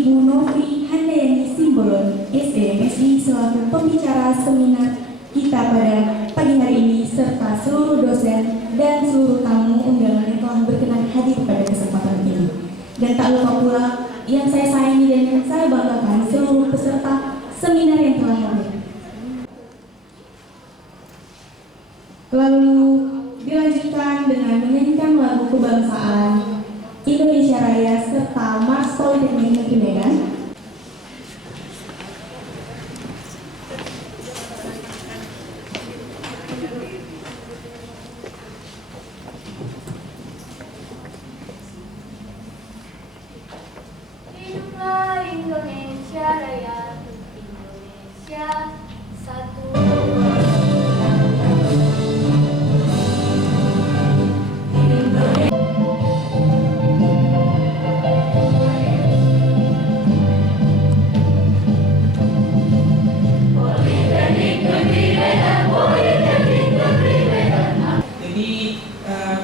Ibu Novi Handayani Simbolon, SBMSI selaku pembicara seminar kita pada pagi hari ini serta seluruh dosen dan seluruh tamu undangan yang telah berkenan hadir pada kesempatan ini. Dan tak lupa pula yang saya sayangi dan yang saya banggakan seluruh peserta seminar yang telah hadir. Lalu dilanjutkan dengan menyanyikan lagu kebangsaan Indonesia Raya serta Mars Politeknik Negeri Medan. Hiduplah Indonesia Raya, Indonesia satu.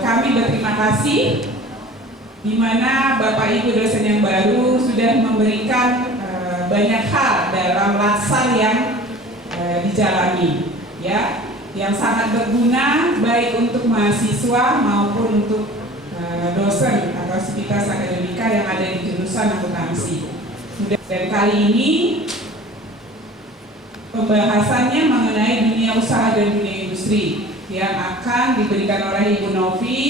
Kami berterima kasih di mana Bapak Ibu dosen yang baru sudah memberikan banyak hal dalam laksan yang dijalani, ya, yang sangat berguna baik untuk mahasiswa maupun untuk dosen atau sivitas akademika yang ada di jurusan akuntansi. Dan kali ini pembahasannya mengenai dunia usaha dan dunia industri yang akan diberikan oleh Ibu Novi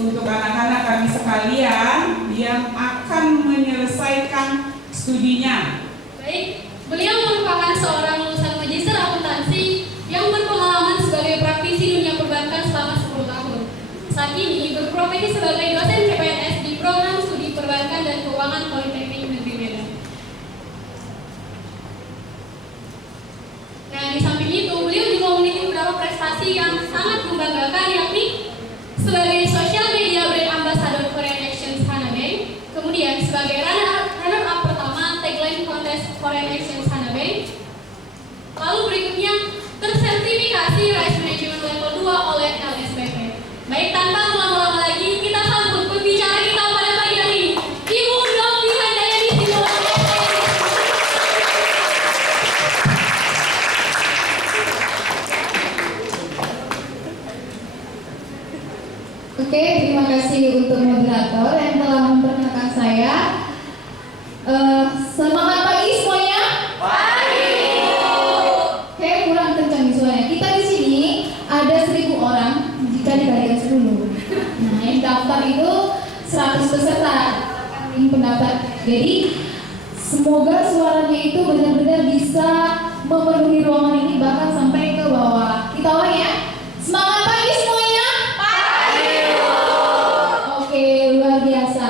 untuk anak-anak kami sekalian yang akan menyelesaikan studinya. Baik, beliau merupakan seorang lulusan magister akuntansi yang berpengalaman sebagai praktisi dunia perbankan selama 10 tahun. Saat ini berprofesi sebagai dosen CPNS di program studi perbankan dan keuangan Politeknik Negeri Medan. Nah, di samping itu, beliau juga memiliki beberapa prestasi yang sangat membanggakan, yakni sebagai Social Media Brand Ambassador Korean Actions Hana Bank, kemudian sebagai runner-up pertama tagline kontes Korean Actions Hana Bank, lalu berikutnya tersertifikasi Rice Management Level 2 oleh LSPP. Baik, tanpa melama-lama lagi, kita sambut pembicara kita pada pagi hari ini, Ibu Novi Handayani Simbolon. Oke, terima kasih untuk moderator yang telah memperkenalkan saya. Semangat pagi semuanya. Pagi. Oke, kurang kencang nih suaranya. Kita di sini ada 1000 orang jika dibagi 10. Nah, yang daftar itu 100 peserta yang pendaftar. Jadi semoga suaranya itu benar-benar bisa memenuhi ruangan ini bahkan sampai ke bawah. Kita ulang ya. Semangat pagi semuanya. Oke, luar biasa.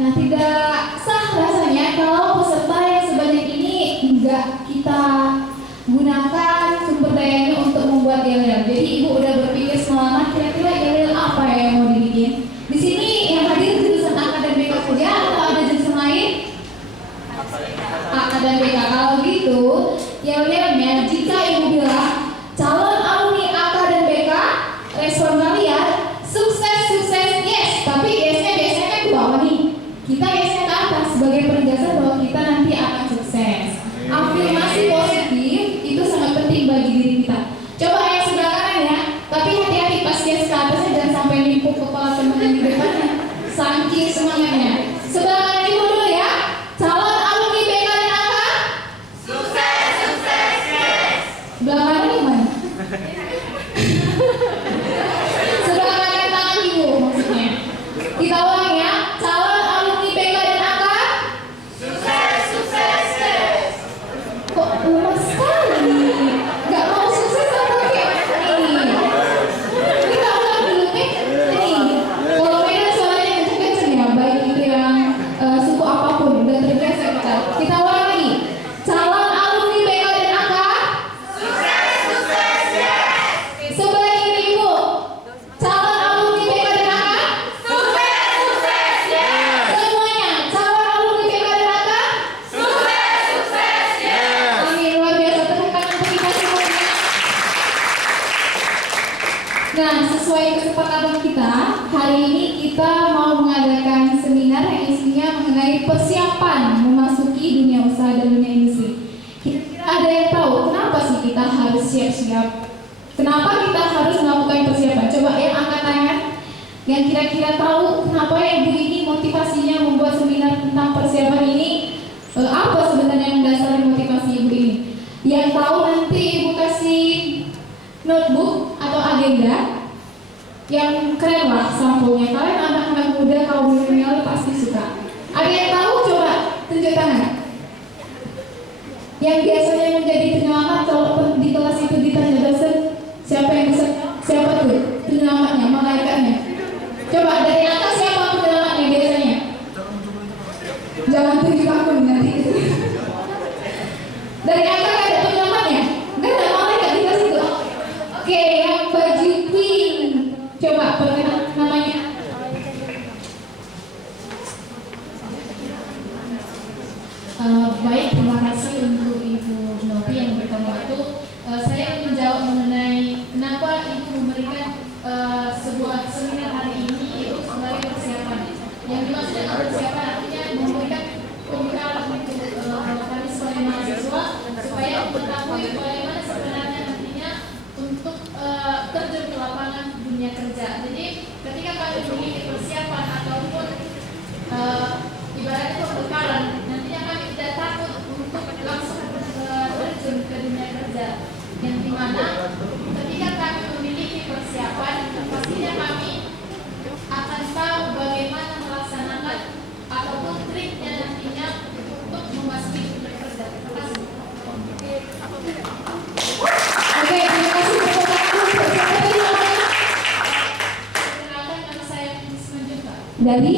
Nah, tidak sah rasanya kalau peserta yang sebanyak ini enggak kita gunakan sumber dayanya untuk membuat yel-yel. Jadi Ibu udah berpikir semalam kira-kira yel-yel apa ya yang mau dibikin. Di sini yang hadir jurusan AK dan BK saja atau ada jurusan lain? AK dan BK. Kalau gitu, yel-yelnya jika Ibu bilang calon alumni AK dan BK, respon kalian sukses, yes, tapi yes-nya biasanya kan ke bawah nih. Kita yes-nya ke atas sebagai penegasan bahwa kita nanti akan sukses. Afirmasi positif itu sangat penting bagi diri kita. Coba yang sebelah kanan usaha dan dunia industri. Kira-kira ada yang tahu kenapa sih kita harus siap-siap? Kenapa kita harus melakukan persiapan? Coba yang angkat tangan. Yang kira-kira tahu kenapa ya Ibu ini motivasinya membuat seminar tentang persiapan ini? Apa sebenarnya yang mendasari motivasi Ibu ini? Yang tahu nanti Ibu kasih notebook atau agenda yang keren lah sampulnya. Kalian anak-anak muda kaum milenial pasti suka. Ada yang tahu? Coba tunjuk tangan. Yang biasanya menjadi penyelamat kalau di kelas itu ditanya dosen, siapa yang bisa? Siapa tuh penyelamatnya, malaikatnya? Coba dari atas siapa penyelamatnya biasanya? Jangan tunjuk aku nanti. Dari atas ada penyelamatnya? Enggak ada malaikat di kelas itu. Oke, yang baju pink. Coba perkenalkan namanya. Baik, terima kasih untuk Ibu Novi yang pertama itu. Saya ingin menjawab mengenai kenapa Ibu memberikan sebuah seminar hari ini itu sebagai persiapan. Yang dimaksud dengan persiapan artinya memberikan pembekalan untuk kami sebagai mahasiswa supaya mengetahui bagaimana sebenarnya nantinya untuk terjun ke lapangan dunia kerja. Jadi ketika kami memiliki persiapan ataupun ibaratnya pembekalan, nantinya kami tidak takut untuk langsung terjun ke dunia kerja. Yang dimana ketika kami memiliki persiapan, pastinya kami akan tahu bagaimana melaksanakan ataupun triknya nantinya untuk memasuki dunia kerja. Terima kasih. Oke, terima kasih untuk perkenalkan, nama saya Isma Juga dari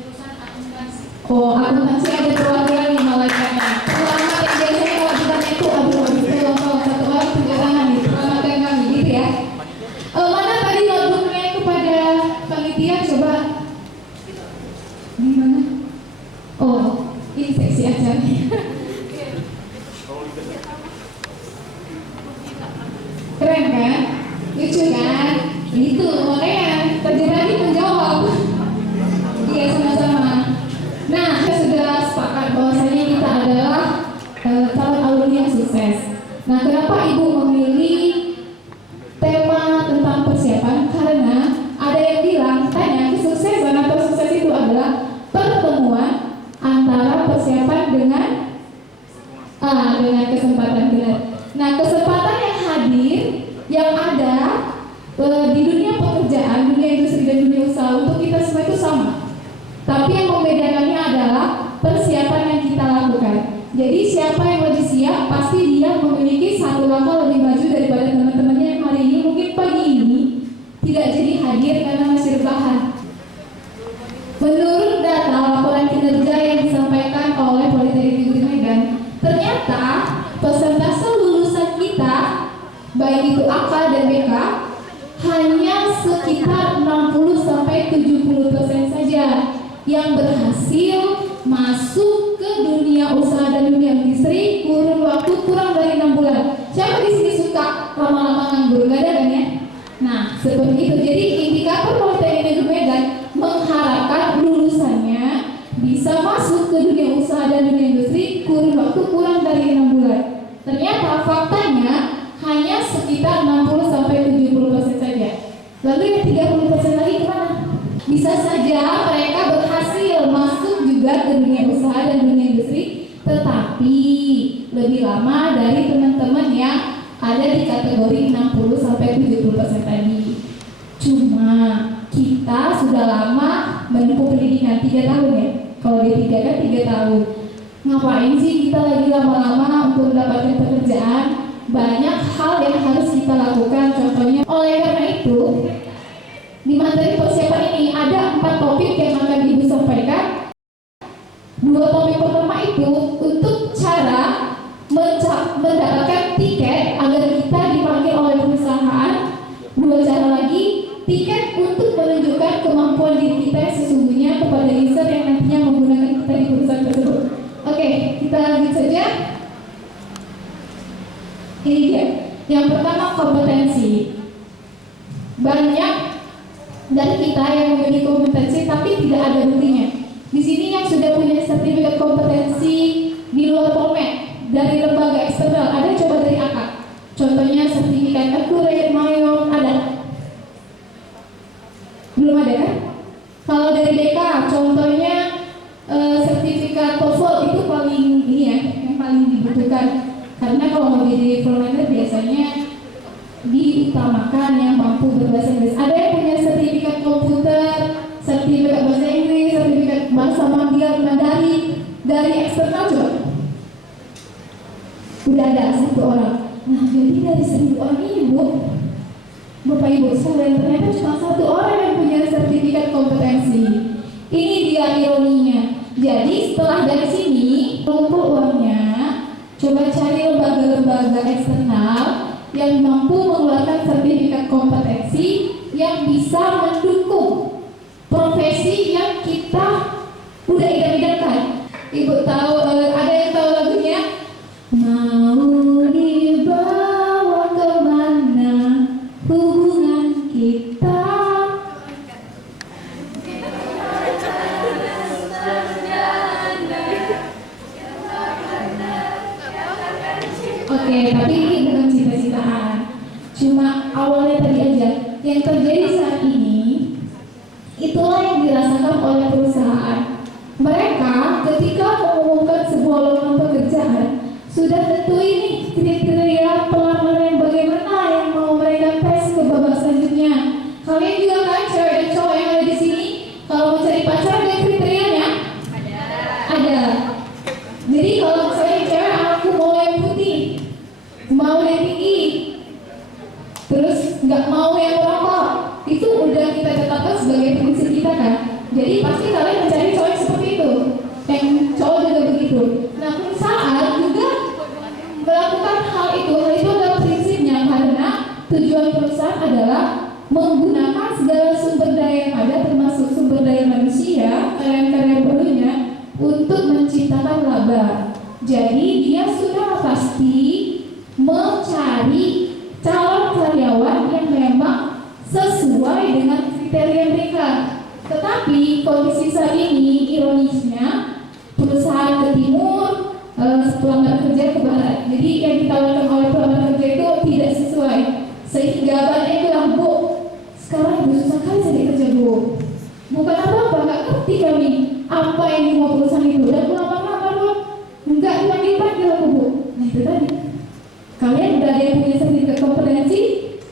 jurusan akuntansi. Oh, akuntansi ada perwakilan nih malaikatnya. Selamat yang biasanya kewajibannya itu kalau satu orang tunjuk tangan nih, selamatkan kami gitu ya. Mana tadi notebooknya kepada panitia, coba di mana? Oh, ini seksi acaranya. Keren kan? Lucu kan? Itu makanya terjadi menjawab. Iya, sama-sama. Nah, kita sudah sepakat bahwasanya kita adalah calon alumni yang sukses. Nah, kenapa Ibu memilih tema tentang persiapan? Karena ada yang bilang, tanya kesuksesan atau sukses itu adalah pertemuan antara persiapan dengan kesempatan, benar. Nah, kesempatan yang hadir, yang ada di dunia pekerjaan, dunia industri dan dunia usaha untuk kita semua itu sama. Tapi yang membedakannya adalah persiapan yang kita lakukan. Jadi siapa yang lebih siap, pasti dia memiliki satu langkah lebih maju daripada teman-temannya yang hari ini mungkin pagi ini tidak jadi hadir karena masih rebahan. Menurut data laporan kinerja yang disampaikan oleh Politeknik Negeri Medan, ternyata persentase lulusan kita, baik itu AK dan BK, hanya sekitar 60-70% saja yang berhasil masuk ke dunia usaha dan dunia industri kurun waktu kurang dari 6 bulan. Siapa di sini suka lama-lama nganggur? Gak ada kan ya? Nah, seperti itu. Jadi indikator Politeknik Negeri Medan mengharapkan lulusannya bisa masuk ke dunia usaha dan dunia industri kurun waktu kurang dari 6 bulan. Ternyata faktanya hanya sekitar 60-70% saja. Lalu yang 30% lagi kemana? Bisa saja mereka berhasil masuk juga ke dunia usaha dan dunia industri, tetapi lebih lama dari teman-teman yang ada di kategori 60-70% tadi. Cuma kita sudah lama menempuh pendidikan 3 tahun ya. Kalau D3 kan 3 tahun. Ngapain sih kita lagi lama-lama untuk mendapatkan pekerjaan? Banyak hal yang harus kita lakukan. Contohnya, oleh karena itu, di materi persiapan ini ada 4 topik yang akan Ibu sampaikan. 2 topik pertama itu untuk cara mendapatkan tiket agar kita dipanggil oleh perusahaan. 2 cara lagi, tiket untuk menunjukkan kemampuan diri kita yang sesungguhnya kepada user yang nantinya menggunakan kita di perusahaan tersebut. Oke, kita lanjut saja. Ini dia. Yang pertama, kompetensi. Banyak dari kita yang memiliki kompetensi tapi tidak ada buktinya. Di sini yang sudah punya sertifikat kompetensi di luar menentukan, karena kalau mau jadi freelancer biasanya diutamakan yang mampu berbahasa Inggris. Ada yang punya sertifikat komputer, sertifikat bahasa Inggris, sertifikat bahasa Mandarin dari eksternal coba? Udah ada 1 orang. Nah, jadi dari 1.000 orang ini, Bu, Bapak Ibu sekalian, ternyata cuma 1 orang yang punya sertifikat kompetensi. Ini dia ironinya. Jadi setelah dari sini kumpul uangnya, coba cari lembaga-lembaga eksternal yang mampu mengeluarkan sertifikat kompetensi yang bisa mendukung profesi yang kita udah idam-idamkan. Ibu tahu, ada yang tahu lagunya? Mau dibawa kemana hubungan kita? Oke, tapi ini bukan cita-citaan. Cuma awalnya tadi aja. Yang terjadi saat ini, itulah yang dirasakan oleh perusahaan. Mereka ketika mengumumkan sebuah lowongan pekerjaan, sudah tentuin nih kriteria pelamar yang bagaimana yang mau mereka tes ke babak selanjutnya. Kalian juga kan cewek dan cowok yang ada di sini, kalau mau cari pacar ada kriterianya? Ada. Jadi kalau misalnya cewek, aku mau yang putih, mau yang tinggi, terus nggak mau yang merokok, itu udah kita tetapkan sebagai prinsip kita kan. Jadi pasti kalian mencari cowok yang seperti itu, yang cowok juga begitu. Nah, perusahaan juga melakukan hal itu adalah prinsipnya, karena tujuan perusahaan adalah menggunakan segala sumber daya yang ada, termasuk sumber daya manusia, karya-karya perlunya, untuk menciptakan laba. Jadi dia sudah pasti mencari calon karyawan yang memang sesuai dengan kriteria mereka. Tetapi kondisi saat ini ironisnya, perusahaan ke timur, pelamar kerja ke barat. Jadi yang ditawarkan oleh pelamar kerja itu tidak sesuai, sehingga banyak yang bilang, Bu, sekarang ibu susah kali cari kerja, Bu. Bukan apa-apa, nggak ngerti kami apa yang mau perusahaan itu. Dan pelamar-pelamar pun nggak dipanggil aku, Bu. Nah itu tadi, kalian udah ada yang punya sertifikat kompetensi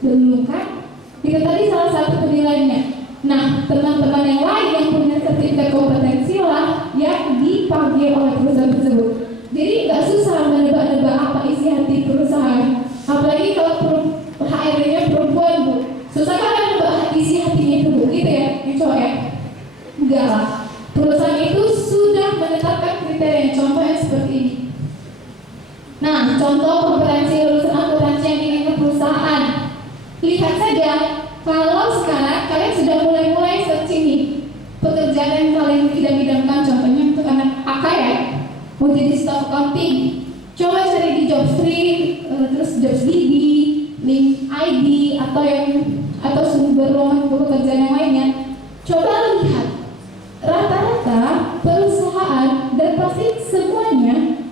belum kan? Itu tadi salah satu penilaiannya. Nah, teman-teman yang lain yang punya sertifikat kompetensi lah yang dipanggil oleh perusahaan tersebut. Jadi nggak susah menebak-nebak apa isi hati perusahaan. Apalagi kalau HRD-nya perempuan, Bu. Susah kan menebak isi hatinya itu, Bu, gitu ya, yang cowok ya? Enggak lah. Perusahaan itu sudah menetapkan kriteria, contohnya seperti ini. Nah, contoh kompetensi lulusan akuntansi yang diinginkan perusahaan. Lihat saja, kalau sekarang kalian sudah mulai searching nih pekerjaan yang kalian idam-idamkan, contohnya untuk anak AK ya, mau jadi staff accounting, coba cari di Jobstreet, terus JobsDB, link ID atau sumber lowongan pekerjaan yang lainnya. Coba lihat rata-rata perusahaan dan pasti semuanya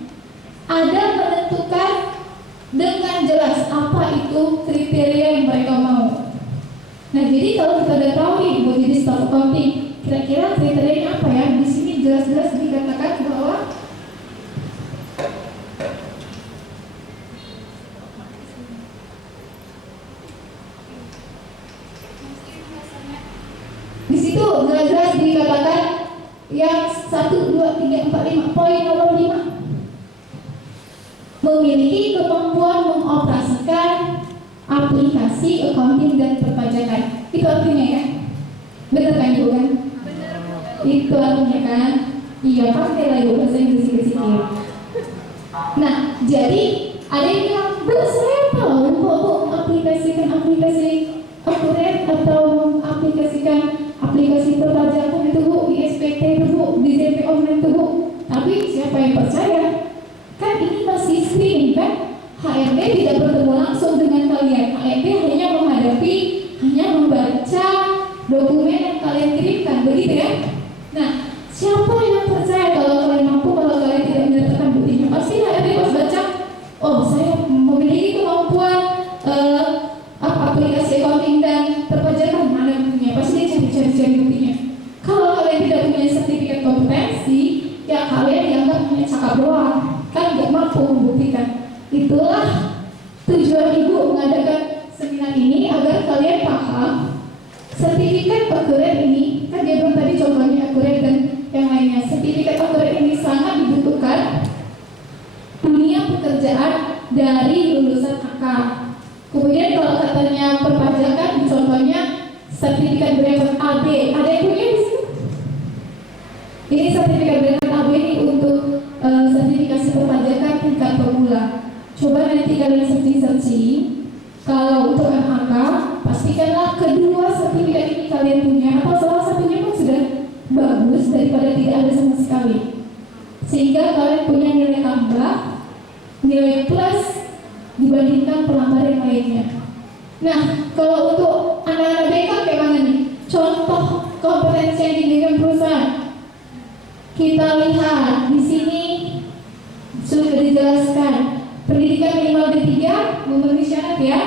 ada menentukan dengan jelas apa itu kriteria yang mereka mau. Nah, jadi kalau kita udah tahu nih mau jadi staff accounting, kira-kira kriterianya apa ya? Di sini jelas-jelas dikatakan bahwa di situ jelas-jelas dikatakan yang 1, 2, 3, 4, 5, poin nomor 5, memiliki kemampuan mengoperasikan aplikasi accounting dan perpajakan. Itu artinya ya? Benar kan Ibu kan? Itu artinya kan? Iya, pasti lah Ibu bahasa Inggris sedikit. Nah, jadi ada yang bilang, Bu, saya tahu kok Bu aplikasikan aplikasi akurat atau aplikasikan aplikasi perpajakan itu Bu, di SPT itu Bu, di DP online itu Bu. Tapi siapa yang percaya? Kan ini masih screening kan? HRD tidak bertemu langsung dengan kalian. HRD hanya membaca dokumen yang kalian kirimkan, begitu ya? Nah, siapa yang percaya kalau kalian mampu, kalau kalian tidak menyertakan buktinya? Pasti HRD pas baca, oh saya memiliki kemampuan aplikasi accounting dan perpajakan, mana buktinya? Pasti dia cari buktinya. Kalau kalian tidak punya sertifikat kompetensi, ya kalian dianggap hanya cakap doang. Kan mampu membuktikan. Itulah tujuan Ibu mengadakan seminar ini, agar kalian paham sertifikat akurat ini, kan dia bilang tadi contohnya akurat dan yang lainnya. Sertifikat akurat ini sangat dibutuhkan dunia pekerjaan dari lulusan AK. Kemudian kalau katanya perpajakan, contohnya sertifikat berlevel AB. Ada yang punya di sini? Ini sertifikat berlevel AB ini untuk sertifikasi perpajakan tingkat pemula. Coba nanti kalian searching. Kalau untuk MHK, pastikanlah kedua sertifikat ini kalian punya, atau salah satunya pun sudah bagus daripada tidak ada sama sekali. Sehingga kalian punya nilai tambah, nilai plus dibandingkan pelamar yang lainnya. Nah, kalau untuk anak-anak BK kayak mana nih? Contoh kompetensi yang dimiliki perusahaan. Kita lihat di sini sudah dijelaskan. Pendidikan minimal D3 memenuhi syarat ya.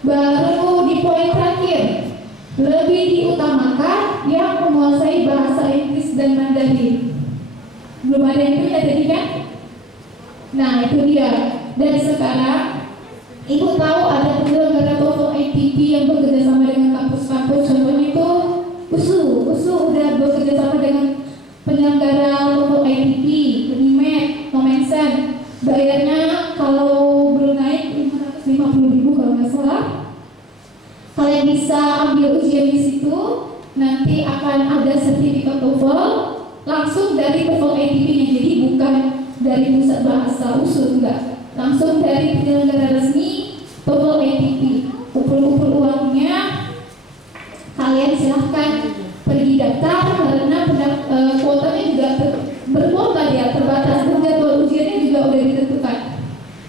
Baru di poin terakhir, lebih diutamakan yang menguasai bahasa Inggris dan Mandarin. Belum ada yang punya tadi kan? Nah itu dia. Dan sekarang Ibu tahu ada penyelenggara TOEFL ITP yang bekerja sama dengan kampus-kampus. Contohnya itu USU udah bekerja sama dengan penyelenggara TOEFL ITP, Unimed, Nomensen. Bayarnya kalau belum naik 550.000 kalau nggak salah. Kalian bisa ambil ujian di situ, nanti akan ada sertifikat TOEFL langsung dari TOEFL ITP-nya. Jadi bukan dari pusat bahasa USU, enggak, langsung dari penyelenggara resmi TOEFL ITP. Kumpul-kumpul uangnya, kalian silahkan pergi daftar karena kuotanya juga berkuota ya, terbatas, dan jadwal ujiannya juga udah ditentukan.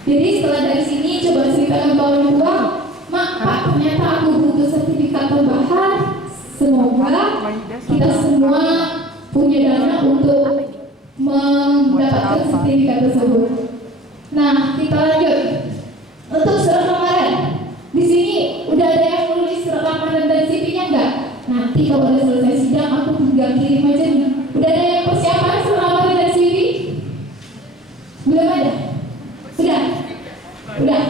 Jadi setelah dari sini coba ceritakan ke orang tua, Mak, Pak, ternyata aku butuh sertifikat tambahan. Semoga kita semua punya dana untuk mendapatkan sertifikat tersebut. Nah, kita lanjut. Untuk surat lamaran, di sini udah ada yang nulis surat lamaran dan CV-nya enggak? Nanti kalau udah selesai sidang aku tinggal kirim aja nih. Udah ada yang persiapan surat lamaran dan CV? Belum ada? Udah.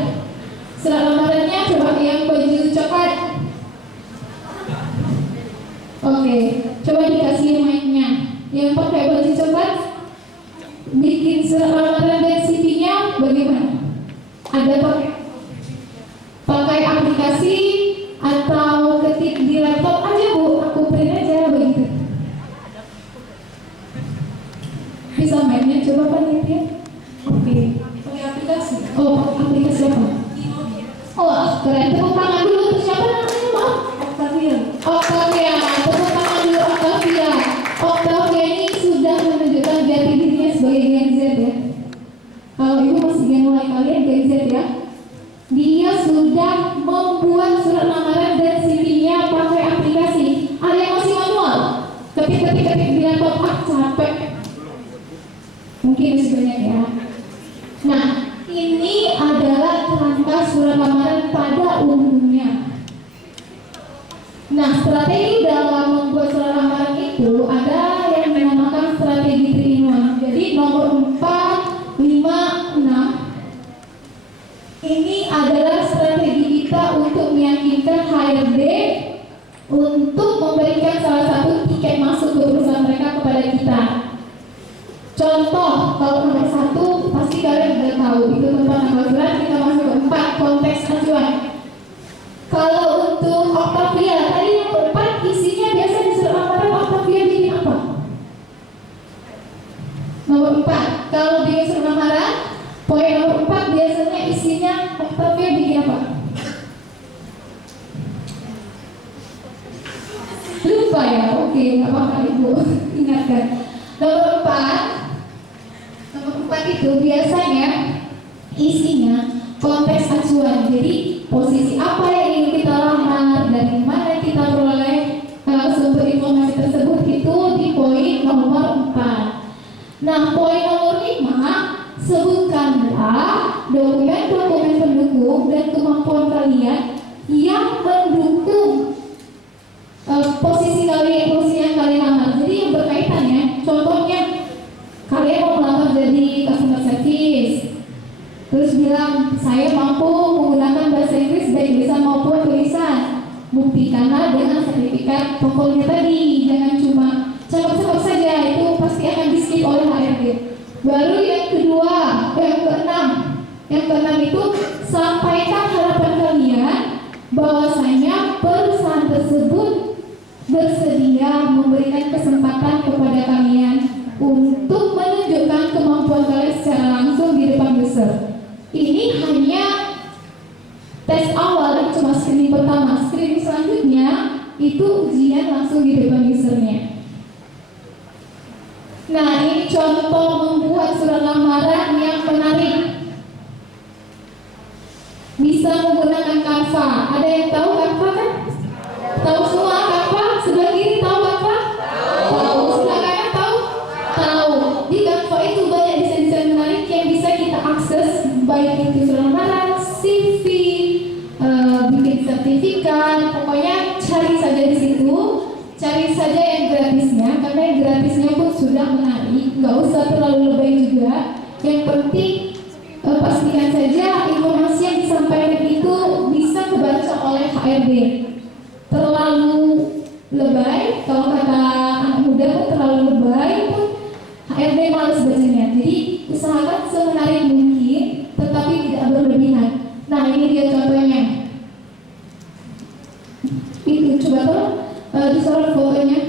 Surat lamarannya coba yang baju coklat. Oke, coba dikasih yang lainnya. Yang pakai baju coklat, bikin surat lamaran dan CV-nya bagaimana? Ada pakai aplikasi atau ketik di laptop aja Bu, aku print aja begitu. Bisa mainnya coba panitia. Oke. Pakai aplikasi. Oh, aplikasi apa? Oh, keren. Tepuk tangan dulu untuk siapa namanya, Maaf? Octavia. Tepuk tangan dulu Octavia. Octavia ini sudah menunjukkan jati dirinya sebagai Gen Z ya. Kalau Ibu masih Gen Y, kalian Gen Z ya. Dia sudah membuat surat lamaran dan CV-nya pakai aplikasi. Ada yang masih manual? Ketik di laptop, capek. Mungkin masih banyak ya. Nah, ini adalah kerangka surat lamaran pada umumnya. Nah, strategi dalam membuat surat lamaran itu ada yang dinamakan strategi 3-in-1. Jadi nomor 4, 5, 6 ini adalah strategi kita untuk meyakinkan HRD untuk memberikan salah satu tiket masuk ke perusahaan mereka kepada kita. Contoh, kalau nomor 1 pasti kalian sudah tahu itu tentang tanggal bulan. Kita masuk ke 4, konteks acuan. Kalau untuk Octavia tadi nomor 4 isinya biasa di surat lamaran Octavia bikin apa? Nomor 4, kalau bikin surat lamaran poin nomor 4 biasanya isinya Octavia bikin apa? Lupa ya? Oke, nggak apa-apa Ibu ingatkan. Nomor 4 itu biasanya isinya konteks acuan. Jadi posisi apa yang ingin kita lamar, dari mana kita peroleh sumber informasi tersebut, itu di poin nomor 4. Nah, poin nomor 5, sebutkanlah dokumen-dokumen pendukung dan kemampuan kalian yang mendukung posisi yang kalian lamar. Jadi yang berkaitannya, contohnya kalian mau melamar jadi customer service, buktikanlah dengan sertifikat pokoknya tadi, jangan cuma cakap-cakap saja, itu pasti akan di skip oleh HRD. Baru yang kedua, yang keenam itu sampaikan harapan kalian bahwasanya perusahaan tersebut bersedia memberikan kesempatan kepada kalian untuk menunjukkan kemampuan kalian secara langsung di depan user. Ini hanya tes awal, cuma screening pertama. Screening selanjutnya itu ujian langsung di depan usernya. Nah, ini contoh membuat surat lamaran yang menarik. Bisa menggunakan Canva. Ada yang tahu Canva kan? Tahu semua Canva? Sebelah kiri tahu Canva? Tahu. Sebelah kanan tahu? Tahu. Di Canva itu banyak desain-desain menarik yang bisa kita akses, baik itu surat lamaran, CV, bikin sertifikat, pokoknya cari saja di situ. Cari saja yang gratisnya, karena yang gratisnya pun sudah menarik. Nggak usah terlalu lebay juga. Yang penting pastikan saja informasi yang disampaikan itu bisa kebaca oleh HRD. Terlalu lebay, kalau kata anak muda pun terlalu lebay pun HRD malas bacanya. Jadi usahakan semenarik mungkin, tetapi tidak berlebihan. Nah, ini dia contohnya. Itu coba tolong disorot fotonya.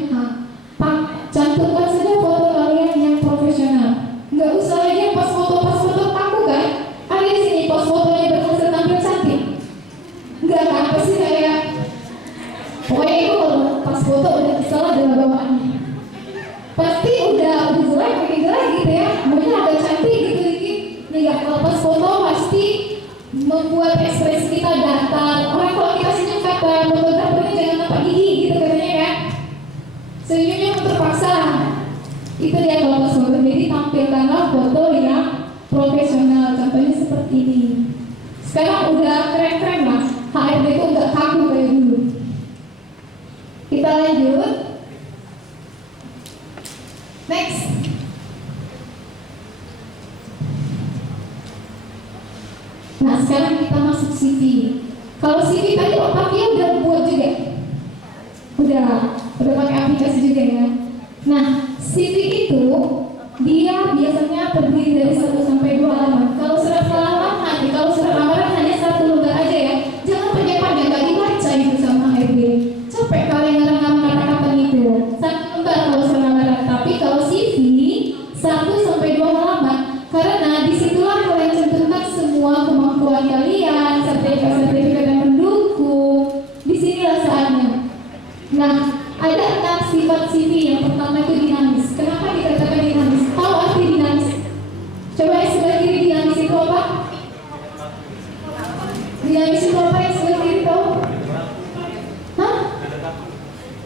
Pak, cantumkan saja foto kalian yang profesional. Nggak usah lagi pas foto aku kan? Ada di sini pas fotonya berhasil tampil cantik. Nggak kan? Pasti kayak pokoknya itu kalau pas foto udah salah dalam bawaannya. Pasti udah jelek, makin jelek gitu ya. Mungkin agak cantik gitu dikit. Nggak, kalau pas foto pasti membuat ekspresi kita datar. Orang kalau kita senyum kata fotografernya jangan nampak gigi gitu katanya kan. Senyumnya terpaksa. Itu dia kalau pas foto. Jadi tampilkanlah foto yang profesional. Contohnya seperti ini. Sekarang udah keren-keren lah. HRD itu nggak kaku kayak dulu. Kita lanjut. Next. Nah, sekarang kita masuk CV. Kalau CV tadi otaknya udah buat juga. Udah pakai aplikasi juga ya. Nah, CV itu dia biasanya terdiri dari 1 sampai 2 halaman. Kalau surat lamaran hanya 1 lembar aja ya. Jangan panjang-panjang, nggak dibaca itu sama HRD. Capek kalian ngarang kata-kata itu. 1 lembar kalau surat lamaran. Tapi kalau CV 1 sampai 2 halaman, karena disitulah kalian cantumkan semua kemampuan kalian, sertifikat yang mendukung. Disinilah saatnya. Nah, ada 6 sifat CV. Yang pertama itu dinamis. Kenapa dikatakan dinamis? Tahu arti dinamis? Coba yang sebelah kiri, dinamis itu apa? Dinamis itu apa yang sebelah kiri tahu? Hah?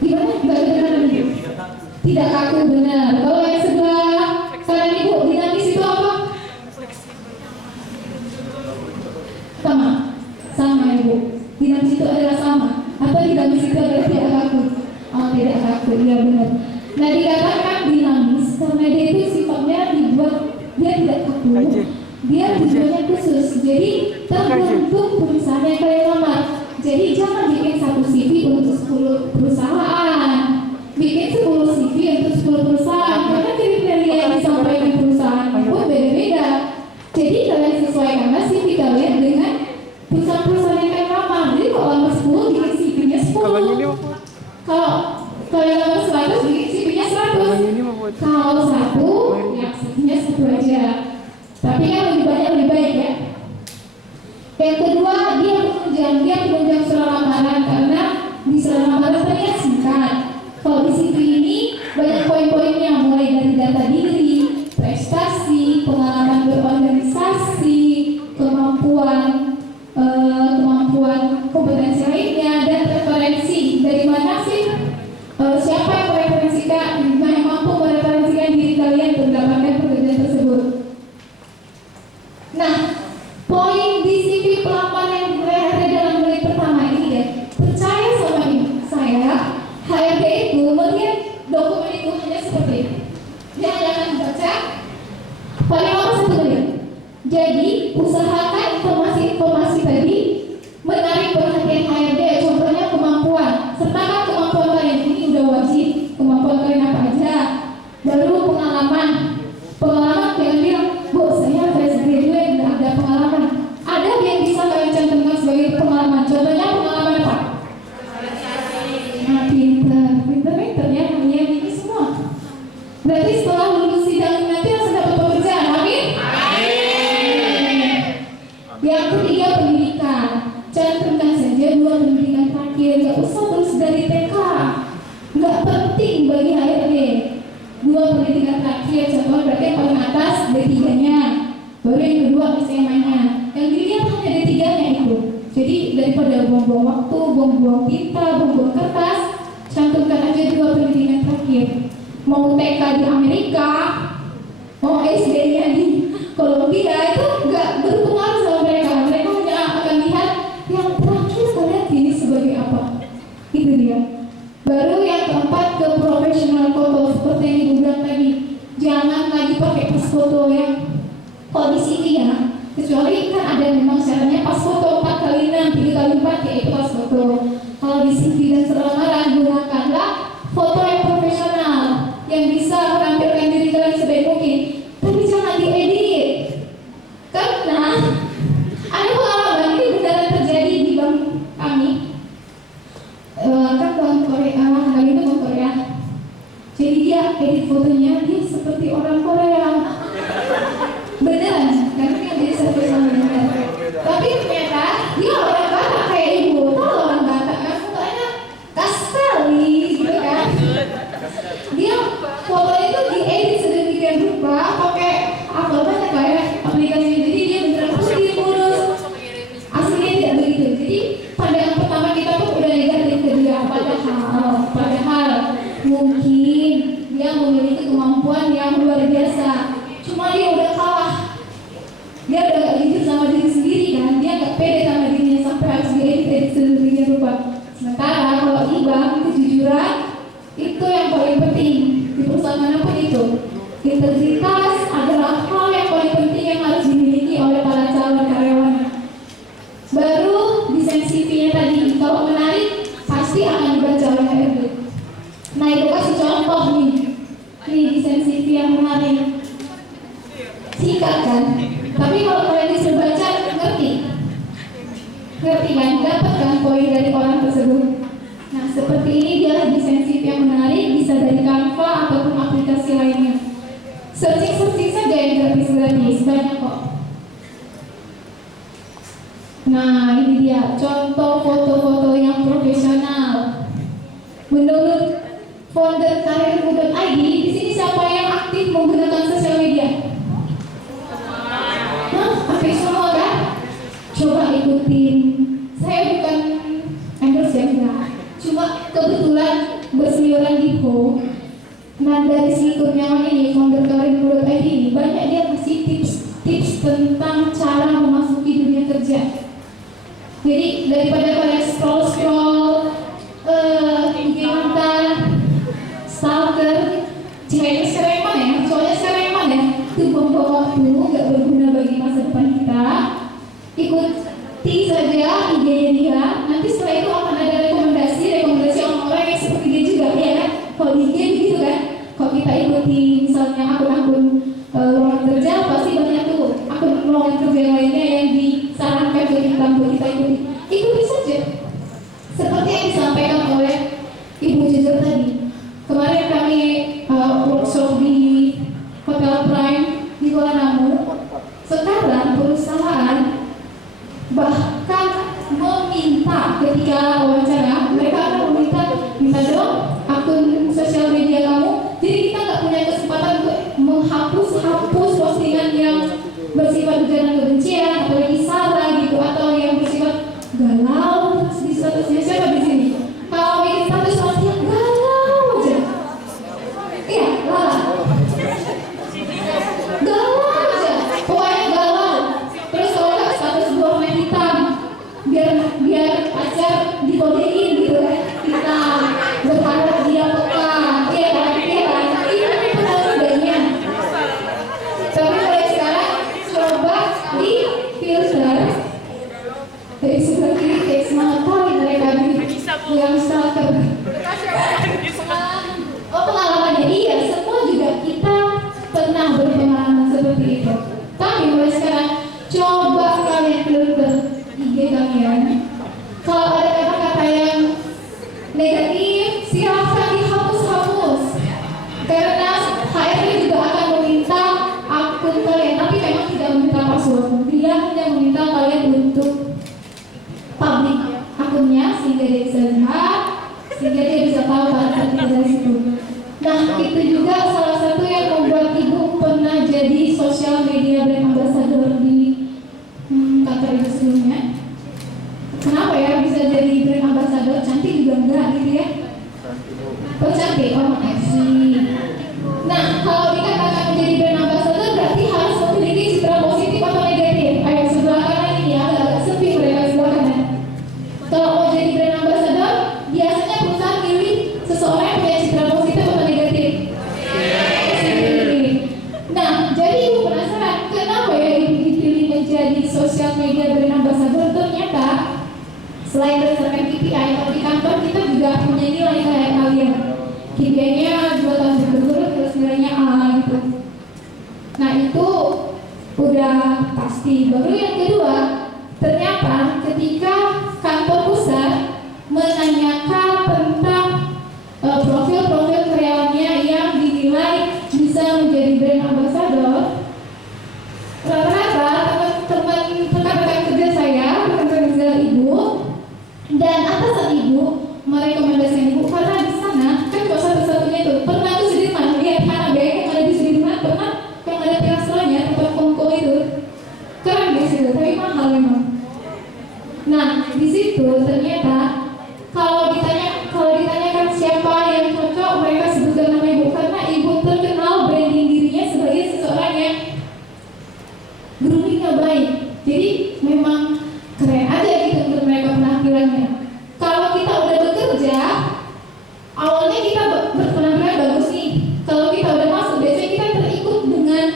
Gimana? Nggak benar itu. Tidak kaku, benar. Kalau yang sebelah kanan ibu, dinamis itu apa? Sama ibu. Dinamis itu adalah sama. Atau dinamis itu adalah tidak kaku? Oh, tidak kaku, iya benar. Nah, dikatakan dinamis karena dia itu sifatnya dibuat, dia tidak kaku. Dia tujuannya khusus. Jadi tergantung perusahaan yang kalian lamar. Jadi jangan bikin 1 CV untuk 10 perusahaan. Bikin 10 CV untuk 10 perusahaan. Karena kriteria yang disampaikan perusahaan pun beda-beda. Jadi kalian sesuaikanlah CV kalian dengan perusahaan-perusahaan yang kalian lamar. Jadi kalau lamar 10, bikin CV-nya 10. Kalau kalian lamar 100, bikin CV-nya 100. Kalau 1, ya CV-nya 1 aja. Tapi kan lebih banyak lebih baik ya. Yang kedua, dia penunjang surat lamaran karena di surat lamaran terlihat singkat. Kalau di CV ini banyak poin-poinnya, mulai dari data diri, prestasi, pengalaman berorganisasi, kemampuan kompetensi lainnya, dan referensi. Dari mana sih? Siapa yang mereferensikan, yang mampu mereferensikan diri kalian untuk mendapatkan pekerjaan tersebut. Nah, poin di CV pelamar yang HRD dalam menit pertama ini deh. Percaya sama saya, HRD itu melihat dokumen itu hanya seperti ini. Jangan baca paling lama 1 menit. Jadi usahakan informasi-informasi tadi menarik perhatian HRD. Contohnya kemampuan. terakhir, nggak usah terus dari TK, nggak penting bagi HRD. 2 pendidikan terakhir, contoh berarti yang paling atas D3-nya, baru yang kedua SMA-nya. Yang dilihat hanya D3-nya itu. Jadi daripada buang-buang waktu, buang-buang tinta, buang-buang kertas, cantumkan aja 2 pendidikan terakhir. Mau TK di Amerika, mau SD-nya di Kolombia, itu nggak berpengaruh sama mereka. Mereka hanya akan lihat yang terakhir kalian ini sebagai apa. Itu dia. Baru yang keempat ke professional foto, seperti yang Ibu bilang tadi. Jangan lagi pakai pas foto yang kalau di CV ya, kecuali kan ada memang syaratnya pas foto 4x6, 3x4, yaitu pas foto. Kalau di CV dan lamaran, gunakanlah foto yang profesional yang bisa menampilkan diri kalian sebaik mungkin, tapi jangan diedit. Karena ada pengalaman ini beneran terjadi di bank kami. Kan bank Korea, kami itu bank Korea. Jadi dia edit fotonya dia seperti orang Korea. Beneran, karena dia jadi service manager. Tapi ternyata dia orang Batak kayak ibu. Tahu orang Batak kan fotonya sekali gitu kan. Dia foto itu diedit sedemikian rupa pakai apa banyak kayak aplikasi. Jadi dia beneran putih mulus. Aslinya tidak begitu. Jadi pandangan pertama kita pun udah negatif ke dia. Padahal mungkin dia memiliki kemampuan yang luar biasa. Cuma dia udah kalah. Dia udah gak jujur sama diri sendiri kan. Dia gak pede sama dirinya sampai harus diedit sedemikian rupa. Sementara kalau di bank kejujuran itu yang paling penting di perusahaan manapun itu. Integritas adalah hal yang paling penting yang harus dimiliki oleh para calon karyawan. Baru desain CV-nya tadi, kalau menarik pasti akan dibaca oleh HRD. Nah, itu kasih contoh nih. Ini desain CV yang menarik. Singkat kan? Tapi kalau kalian disuruh baca, ngerti kan? Dapat kan poin dari orang tersebut. Nah, seperti ini dia desain CV yang menarik, bisa dari Canva ataupun aplikasi lainnya. Searching saja yang gratis banyak kok. Nah, ini dia contoh foto-foto yang profesional. Menurut founder karirmu.id, di sini siapa yang aktif menggunakan sosial media? Aktif semua kan? Coba ikutin. Saya bukan endorse ya, enggak. Cuma kebetulan berseliweran di home. Nah, dari si Kurniawan ini, founder karirmu.id ini, banyak dia kasih tips tentang cara memasuki dunia kerja. Jadi daripada kalian scroll IG mantan, stalker, ceweknya sekarang yang mana ya? Soalnya sekarang yang mana ya? Itu buang-buang waktu, gak berguna bagi masa depan kita. Ikuti saja IG-nya dia. Nanti setelah itu akan ada rekomendasi orang-orang yang seperti dia juga, ya kan? Kalau di IG begitu kan? Kalau kita ikuti misalnya akun-akun lowongan kerja, pasti banyak tuh akun lowongan kerja lainnya yang disarankan ke kita untuk kita ikuti saja. Seperti yang disampaikan oleh Ibu Jujur tadi. Kemarin kami workshop di Hotel Prime di Kuala Namu. Sekarang perusahaan bahkan meminta ketika wawancara, mereka akan minta dong akun sosial media kamu. Jadi kita nggak punya kesempatan untuk menghapus postingan yang bersifat ujaran kebencian, apalagi sara gitu, atau yang bersifat galau di statusnya. Siapa di sini? Kalau bikin status pasti yang galau aja. Iya, galau aja. Pokoknya galau. Terus kalau nggak status warna hitam, biar pacar dikodein gitu kan. Kita berharap dia peka. Iya kan? Ini penandanya. Tapi mulai sekarang coba di filter dari sebelah kiri kayak semangat kali mereka yang stalker. Oh, pengalamannya iya, semua juga kita pernah berpengalaman seperti itu. Tapi mulai sekarang coba kalian filter IG kalian. Kalau ada kata-kata yang negatif, silahkan dihapus. Karena HRD juga akan meminta akun kalian, tapi memang tidak meminta password. Dia hanya meminta kalian untuk publik akunnya sehingga dia bisa itu juga salah satu yang membuat ibu pernah jadi social media brand ambassador di kantor ibu sebelumnya. Kenapa ya bisa jadi brand ambassador? Cantik juga enggak gitu ya? Oh cantik, oh makasih. Nah, kalau dikatakan menjadi brand ambassador berarti harus memiliki citra positif atau negatif. Ayo sebelah kanan ini ya, agak sepi mereka sebelah kanan. Kalau mau jadi brand ambassador, biasanya perusahaan pilih seseorang yang punya citra positif atau negatif. Positif. Nah, jadi ibu penasaran kenapa ya ibu dipilih menjadi social media brand ambassador? Ternyata selain berdasarkan KPI, kalau di kantor kita juga punya nilai kayak kalian. KPI-nya 2 tahun berturut-turut terus nilainya A gitu. Nah itu udah pasti. Baru yang kedua, ternyata ketika kantor pusat menanyakan tentang profil-profil karyawannya yang dinilai bisa menjadi brand ambassador, rata-rata teman-teman rekan-rekan kerja saya, rekan-rekan kerja ibu dan atasan ibu merekomendasikan ibu karena di sana kan cuma satu-satunya itu pernah tuh Sudirman, lihat Hanabe yang ada di Sudirman, pernah yang ada teras-terasnya tempat kongko itu keren di situ, tapi mahal memang. Nah di situ ternyata kalau ditanyakan siapa yang cocok, mereka sebutkan nama ibu karena ibu terkenal branding dirinya sebagai seseorang yang groomingnya baik. Jadi memang keren aja gitu untuk mereka penampilannya. Kalau kita udah bekerja, awalnya kita berpenampilan bagus nih. Kalau kita udah masuk, biasanya kita terikut dengan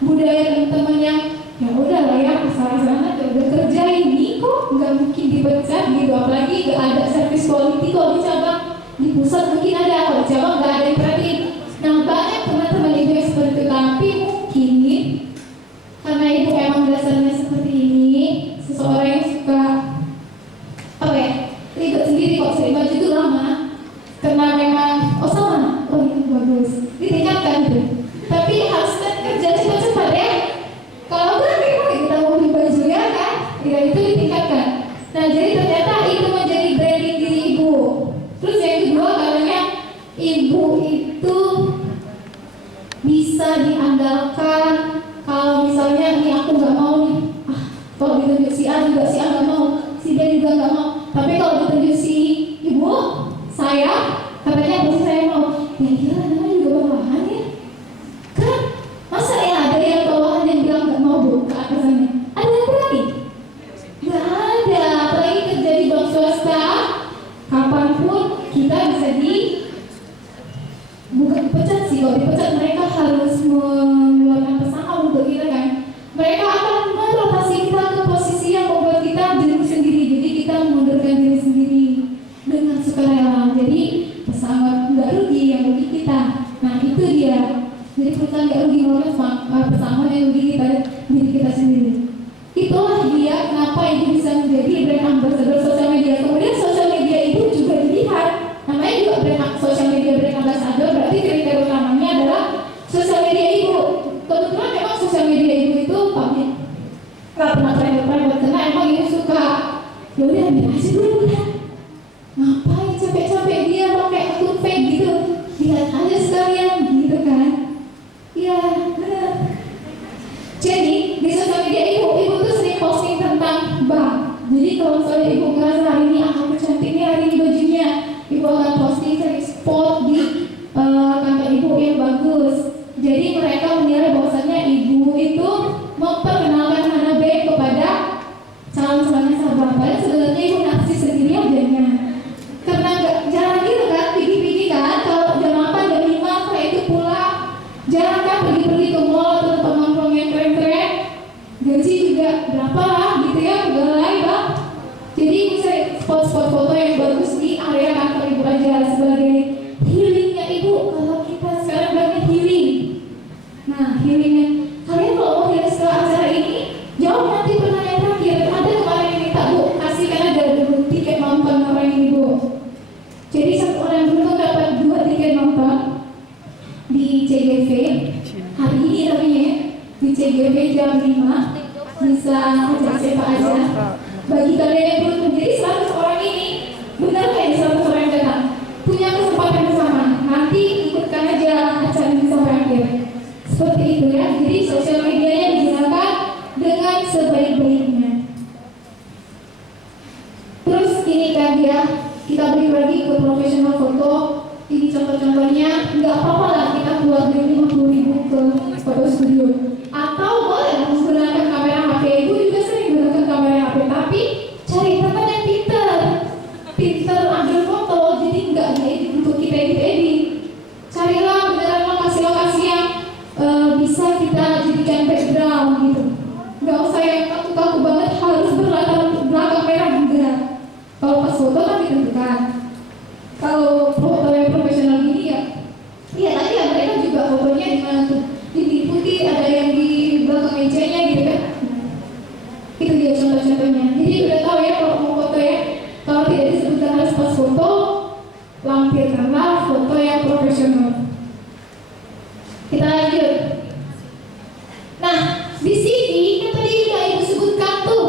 budaya teman-teman yang ya udah lah ya, asal-asalan aja udah kerja ini kok nggak mungkin dipecat gitu. Apalagi nggak ada service quality kalau di cabang, di pusat mungkin ada, kalau di cabang nggak ada yang perhatiin. Nah banyak teman-teman ibu yang seperti itu, tapi mungkin karena ibu emang dasarnya seperti ini, seseorang yang suka apa ya, ribet sendiri kok sering baju itu lama karena memang sama, oh itu bagus ditingkatkan gitu. Tapi harus kerja cepat-cepat ya, kalau enggak kita mau beli baju ya kan, ya itu ditingkatkan. Nah jadi ternyata itu menjadi branding diri ibu. Terus yang kedua katanya ibu itu bisa diandalkan. Kalau misalnya nih aku nggak mau nih, kalau ditunjuk si A juga si A nggak mau, si B juga nggak mau. Tapi kalau ditunjuk si ibu, saya katanya pasti saya mau. Ya gila, namanya juga bawahan ya. Kan masa ya ada yang bawahan yang bilang nggak mau bu ke atasannya? Ada yang berani? Nggak ada. Apalagi kerja di bank swasta, kapanpun kita bisa bukan dipecat sih. Kalau dipecat mereka harus mengeluarkan pesangon untuk kita kan. Mereka akan merotasi kita ke posisi yang membuat kita diri sendiri. Jadi kita mengundurkan diri sendiri dengan sukarela. Jadi pesangon nggak rugi, yang rugi kita. Nah itu dia. Jadi perusahaan nggak rugi, malah pesangon yang rugi kita, diri kita sendiri. Itulah dia kenapa ibu bisa menjadi brand ambassador sosial media. Kemudian sosial media ibu juga dilihat. Namanya juga brand sosial media brand ambassador, berarti kriteria utamanya adalah sosial media ibu. Kebetulan memang sosial media ibu itu publik, nggak pernah private karena emang ibu suka ya udah ambil aja dulu ya. Ngapain capek-capek dia pakai akun fake gitu, lihat aja sekalian gitu kan. Iya benar. Jadi di sosial media ibu tuh sering posting tentang bank. Jadi kalau misalnya ibu ngerasa hari ini aku cantik nih hari ini bajunya, ibu akan posting sering spot di kantor ibu yang bagus. Jadi mereka menilai bahwasannya ibu itu memperkenalkan Hanabe kepada calon-calonnya sahabat. Padahal sebenarnya ibu naksir sendiri aja. Karena nggak jarang gitu kan, pergi-pergi kan. Kalau jam 8 jam 5 setelah itu pulang, jarang kan pergi-pergi ke mall atau tempat nongkrong yang keren-keren. Gaji juga berapa lah gitu ya, udah bang. Jadi bisa spot-spot foto yang bagus di area kantor ibu aja sebagai healingnya ibu. Kalau kita sekarang banyak healing. Nah healingnya, kalian kalau mau healing setelah acara ini, jawab nanti pertanyaan terakhir. Ada kemarin yang minta bu, kasihkan aja dulu tiket nonton orang ini bu. Jadi satu orang beruntung dapat 2 tiket nonton di CGV hari ini namanya ya. Di CGV jam 5 bisa ajak siapa aja. Bagi kalian yang beruntung, jadi 100 orang ini benar kayak 100 orang yang datang punya kesempatan bersama. Nanti ikutkan aja profesional foto. Ini contoh-contohnya, nggak apa-apa lah kita keluar dari 50.000 ke foto studio. Atau boleh menggunakan kamera HP. Ibu juga sering menggunakan kamera HP, tapi cari teman yang pinter ambil foto, jadi nggak diedit untuk kita edit. Carilah beneran lokasi-lokasi yang bisa kita jadikan background gitu. Nggak usah yang kaku-kaku banget harus berlatar belakang merah juga. Kalau pas foto kan ditentukan. Kalau foto yang profesional gini ya, iya tadi ya mereka juga fotonya di mana tuh, di putih ada yang di belakang mejanya gitu kan. Itu dia contoh-contohnya. Jadi udah tahu ya kalau mau foto ya, kalau tidak disebutkan harus pas foto, lampirkanlah foto yang profesional. Kita lanjut. Nah, di sini kan tadi udah ibu sebutkan tuh,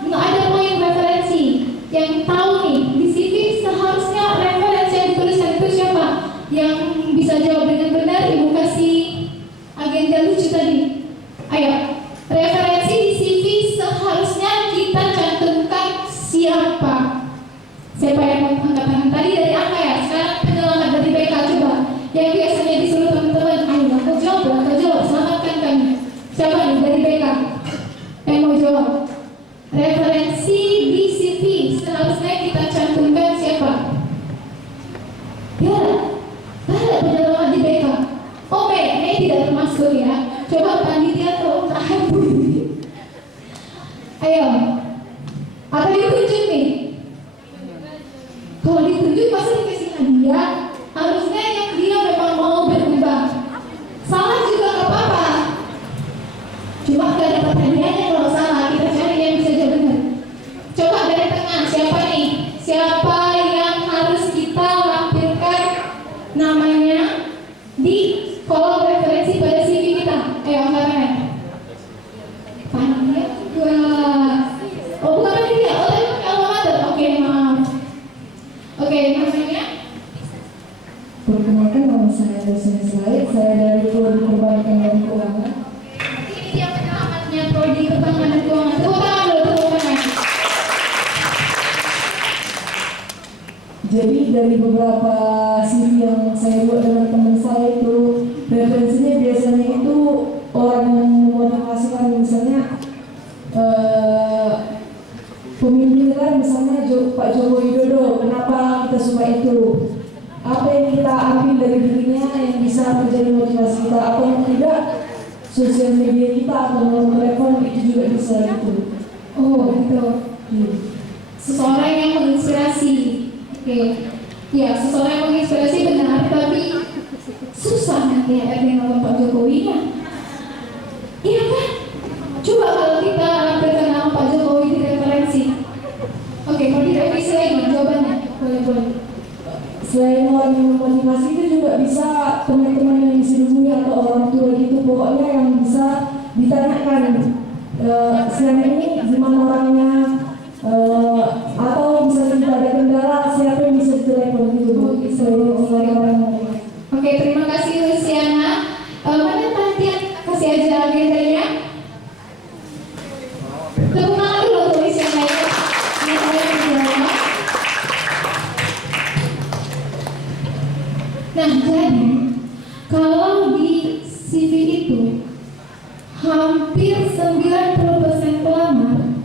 nggak ada poin referensi. Yang tahu nih di CV seharusnya referensi yang dituliskan itu siapa? Yang bisa jawab dengan benar, ibu kasih agenda lucu tadi. Ayo, referensi di CV seharusnya kita cantumkan siapa? Siapa yang angkat tangan tadi dari angka ya? Sekarang penyelamat dari BK coba. Yang biasanya disuruh teman-teman, ayo angkat jawab, selamatkan kami. Siapa nih dari BK? Yang mau jawab? Referensi di CV seharusnya kita cantumkan siapa? Ya, ada penyelamat di BK. Oh, ini tidak termasuk ya. Coba panitia tolong tahan dulu. Ayo, atau ditunjuk nih? Kalau ditunjuk pasti dikasih hadiah. Harusnya yang dia memang mau berubah. Salah juga nggak apa-apa. Cuma nggak dapat hadiahnya kalau salah. Kita cari yang bisa jawab benar. Coba dari tengah siapa nih? Siapa yang harus kita lampirkan namanya di kolom referensi pada CV kita? Ayo angkatnya. Panitia juga. Oh bukan panitia. Oh tadi pakai almamater. Oke maaf. Oke namanya. Perkenalkan nama saya Dosen Slaid, saya dari Prodi Perbankan dan Keuangan. Ini dia penyelamatnya Prodi Perbankan dan Keuangan. Tepuk tangan dulu, tepuk tangan. Jadi dari beberapa CV yang saya buat dengan teman saya itu, referensinya biasanya itu orang yang memotivasikan, misalnya pemimpin kan, misalnya Pak Joko Widodo, kenapa kita suka itu? Apa yang kita ambil dari dirinya yang bisa menjadi motivasi kita, atau yang tidak sosial media kita atau telepon itu juga bisa gitu. Oh gitu. Seseorang yang menginspirasi. Oke. Ya seseorang yang menginspirasi benar, tapi susah nanti artinya nama Pak Jokowi ya. Iya kan? Coba kalau kita lampirkan nama Pak Jokowi di referensi. Oke, kalau direvisi lagi jawabannya. Boleh. Selain orang yang memotivasi itu juga bisa teman-teman yang disini atau orang tua gitu, pokoknya yang bisa ditanyakan selama ini gimana orangnya, atau bisa tidak ada kendala siapa yang bisa ditelepon gitu. Selain orang. Oke, terima kasih Luciana. Mana perhatian kasih aja agendanya. Tepuk tangan dulu untuk Luciana ya. Ini saya menjawab. Nah, jadi kalau di CV itu hampir 90% pelamar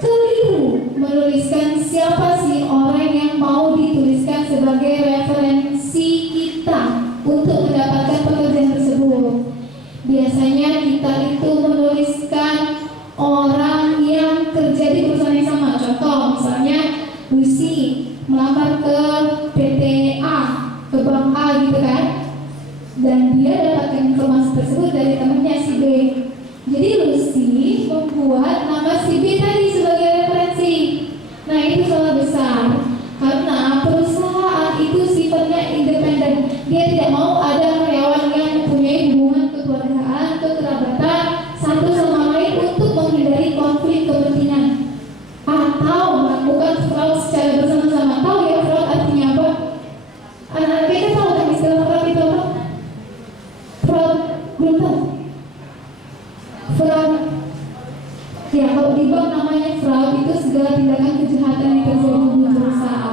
keliru menuliskan siapa sih orang yang mau dituliskan sebagai referensi kita untuk mendapatkan pekerjaan tersebut. Biasanya kita itu menuliskan orang yang kerja di perusahaan yang sama. Contoh, misalnya Lucy melamar ke PT A, ke bank A gitu kan, dan dia dapatkan informasi tersebut dari temannya si B. Jadi Lucy membuat nama si B tadi sebagai referensi. Nah itu salah besar, karena perusahaan itu sifatnya independen. Dia tidak mau ada karyawan yang mempunyai hubungan kekeluargaan, kekerabatan satu sama lain untuk menghindari konflik kepentingan atau melakukan fraud secara bersama-sama. Tahu ya fraud artinya apa? Anak-anak kita tahu kan istilah fraud itu apa? Fraud, belum tahu? Fraud, ya kalau di bank namanya fraud itu segala tindakan kejahatan yang terjadi di perusahaan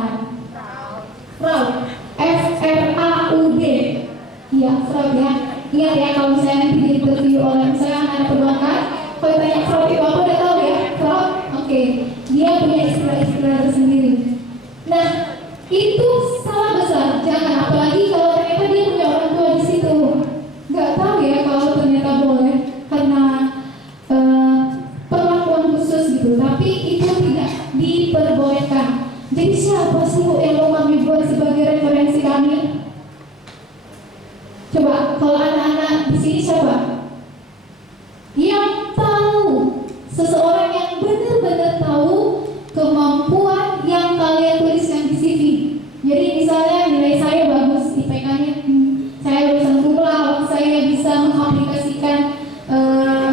situ, tapi itu tidak diperbolehkan. Jadi siapa sih Bu yang mau kami buat sebagai referensi kami? Coba kalau anak-anak di sini siapa? Yang tahu, seseorang yang benar-benar tahu kemampuan yang kalian tuliskan di CV. Jadi misalnya nilai saya bagus, IPK-nya saya lulusan kumlaut, saya bisa mengaplikasikan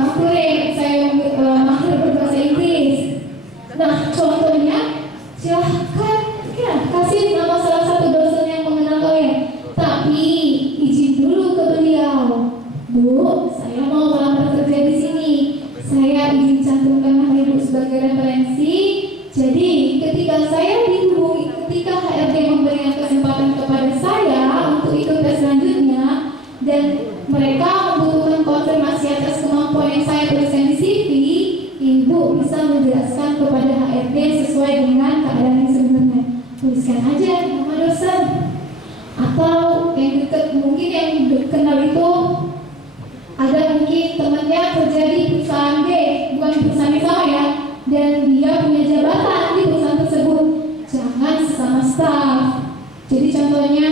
akurat, saya mahir berbahasa Inggris. Nah, contohnya silahkan ya, kasih nama salah satu dosen yang mengenal kalian. Tapi izin dulu ke beliau, Bu, saya mau melamar kerja di sini. Saya izin cantumkan nama Ibu sebagai referensi. Jadi ketika saya dihubungi, ketika HRD memberikan kesempatan kepada saya untuk ikut tes selanjutnya dan mereka membutuhkan konfirmasi atas kemampuan yang saya tuliskan di CV, Ibu bisa menjelaskan kepada HRD sesuai dengan keadaan yang sebenarnya. Tuliskan aja nama dosen, atau yang dekat, mungkin yang kenal itu ada mungkin temannya kerja di perusahaan B, bukan perusahaan yang sama ya, dan dia punya jabatan di perusahaan tersebut. Jangan sesama staf. Jadi contohnya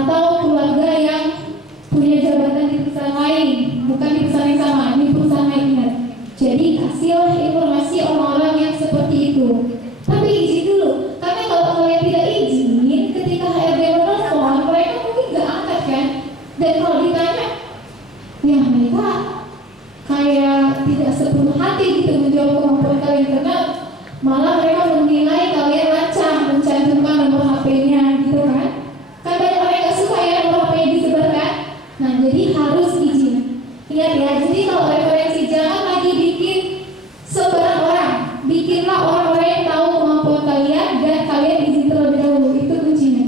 atau keluarga yang punya jabatan di perusahaan lain, bukan di perusahaan yang sama, di perusahaan lainnya. Jadi kasihlah informasi orang-orang yang seperti itu. Tapi izin dulu, karena kalau kalian tidak izin, ketika HRD menelpon, mereka mungkin nggak angkat kan. Dan kalau ditanya, ya mereka kayak tidak sepenuh hati gitu menjawab kemampuan kalian, karena malah mereka menilai kalian lancang mencantumkan nomor HP-nya gitu kan. Kan banyak orang yang nggak suka ya nomor HP-nya disebarkan. Nah jadi harus izin. Ingat ya, jadi kalau referensi jangan lagi bikin sebarang orang, bikinlah orang-orang yang tahu kemampuan kalian dan kalian izin terlebih dahulu, itu kuncinya.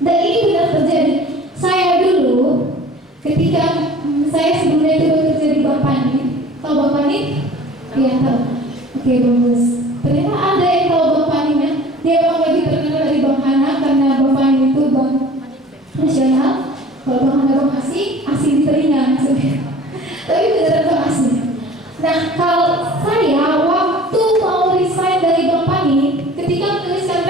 Dan ini benar terjadi. Saya dulu ketika saya sebelumnya itu bekerja di Bank Panin. Tahu Bank Panin? Iya tahu. Oke bagus. Ternyata ada yang tahu Bank Panin ya. Dia memang lebih terkenal dari Bank Hana karena Bank Panin itu bank nasional. Kalau Bank Hana bank asing di telinga maksudnya. Tapi beneran bank asing. Nah kalau saya waktu mau resign dari Bank Panin, ketika menuliskan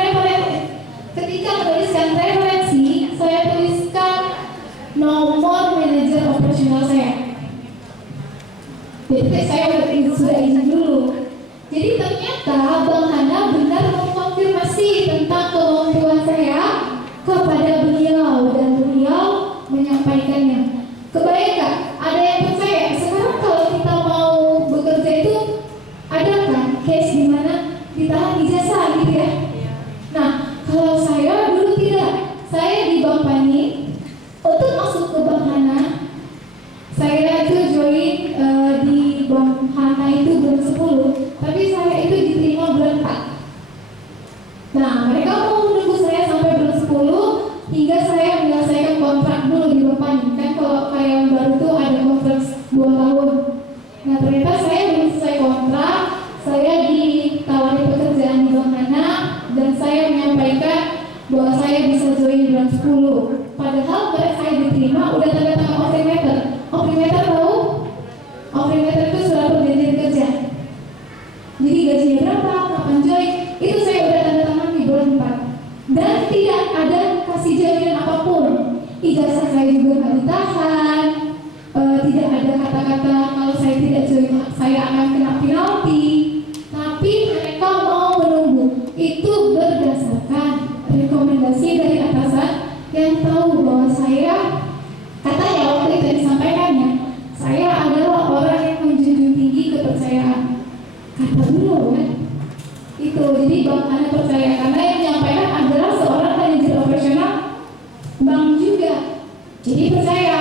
referensi, saya tuliskan nomor manajer operasional saya. Jadi saya sudah izin dulu. Jadi ternyata Bang Hana benar mengkonfirmasi tentang kemampuan saya kepada beliau dan beliau menyampaikannya. Kebayang nggak? Ada yang percaya? Sekarang kalau kita mau bekerja itu ada kan case di mana ditahan ijazah gitu ya. Nah kalau saya dulu tidak. Saya di Bank Panin untuk masuk ke Bank Hana. Saya itu join di Bank Hana itu bulan 10, tapi saya itu diterima bulan 4. Nah, mereka mau menunggu saya sampai bulan 10 hingga saya menyelesaikan kontrak dulu di Bank Panin. Kan kalau karyawan baru tuh ada kontrak 2 tahun. Nah, ternyata saya belum selesai kontrak, saya ditawari pekerjaan di Bank Hana dan saya menyampaikan bahwa saya bisa join bulan 10. Padahal pada saya diterima udah tanda tangan offering letter. Offering letter tahu? Offering letter itu surat perjanjian kerja. Jadi gajinya berapa, kapan join, itu saya udah tanda tangan di bulan 4. Dan tidak ada kasih jaminan apapun. Ijazah saya juga nggak ditahan. Tidak ada kata-kata kalau saya tidak join saya akan kena penalti. Tapi mereka mau menunggu. Itu berdasarkan rekomendasi dari atasan yang tahu bahwa saya, katanya waktu itu disampaikannya, saya adalah orang yang menjunjung tinggi kepercayaan. Kata beliau kan itu. Jadi Bank Hana percaya karena yang menyampaikan adalah seorang manajer operasional bank juga. Jadi percaya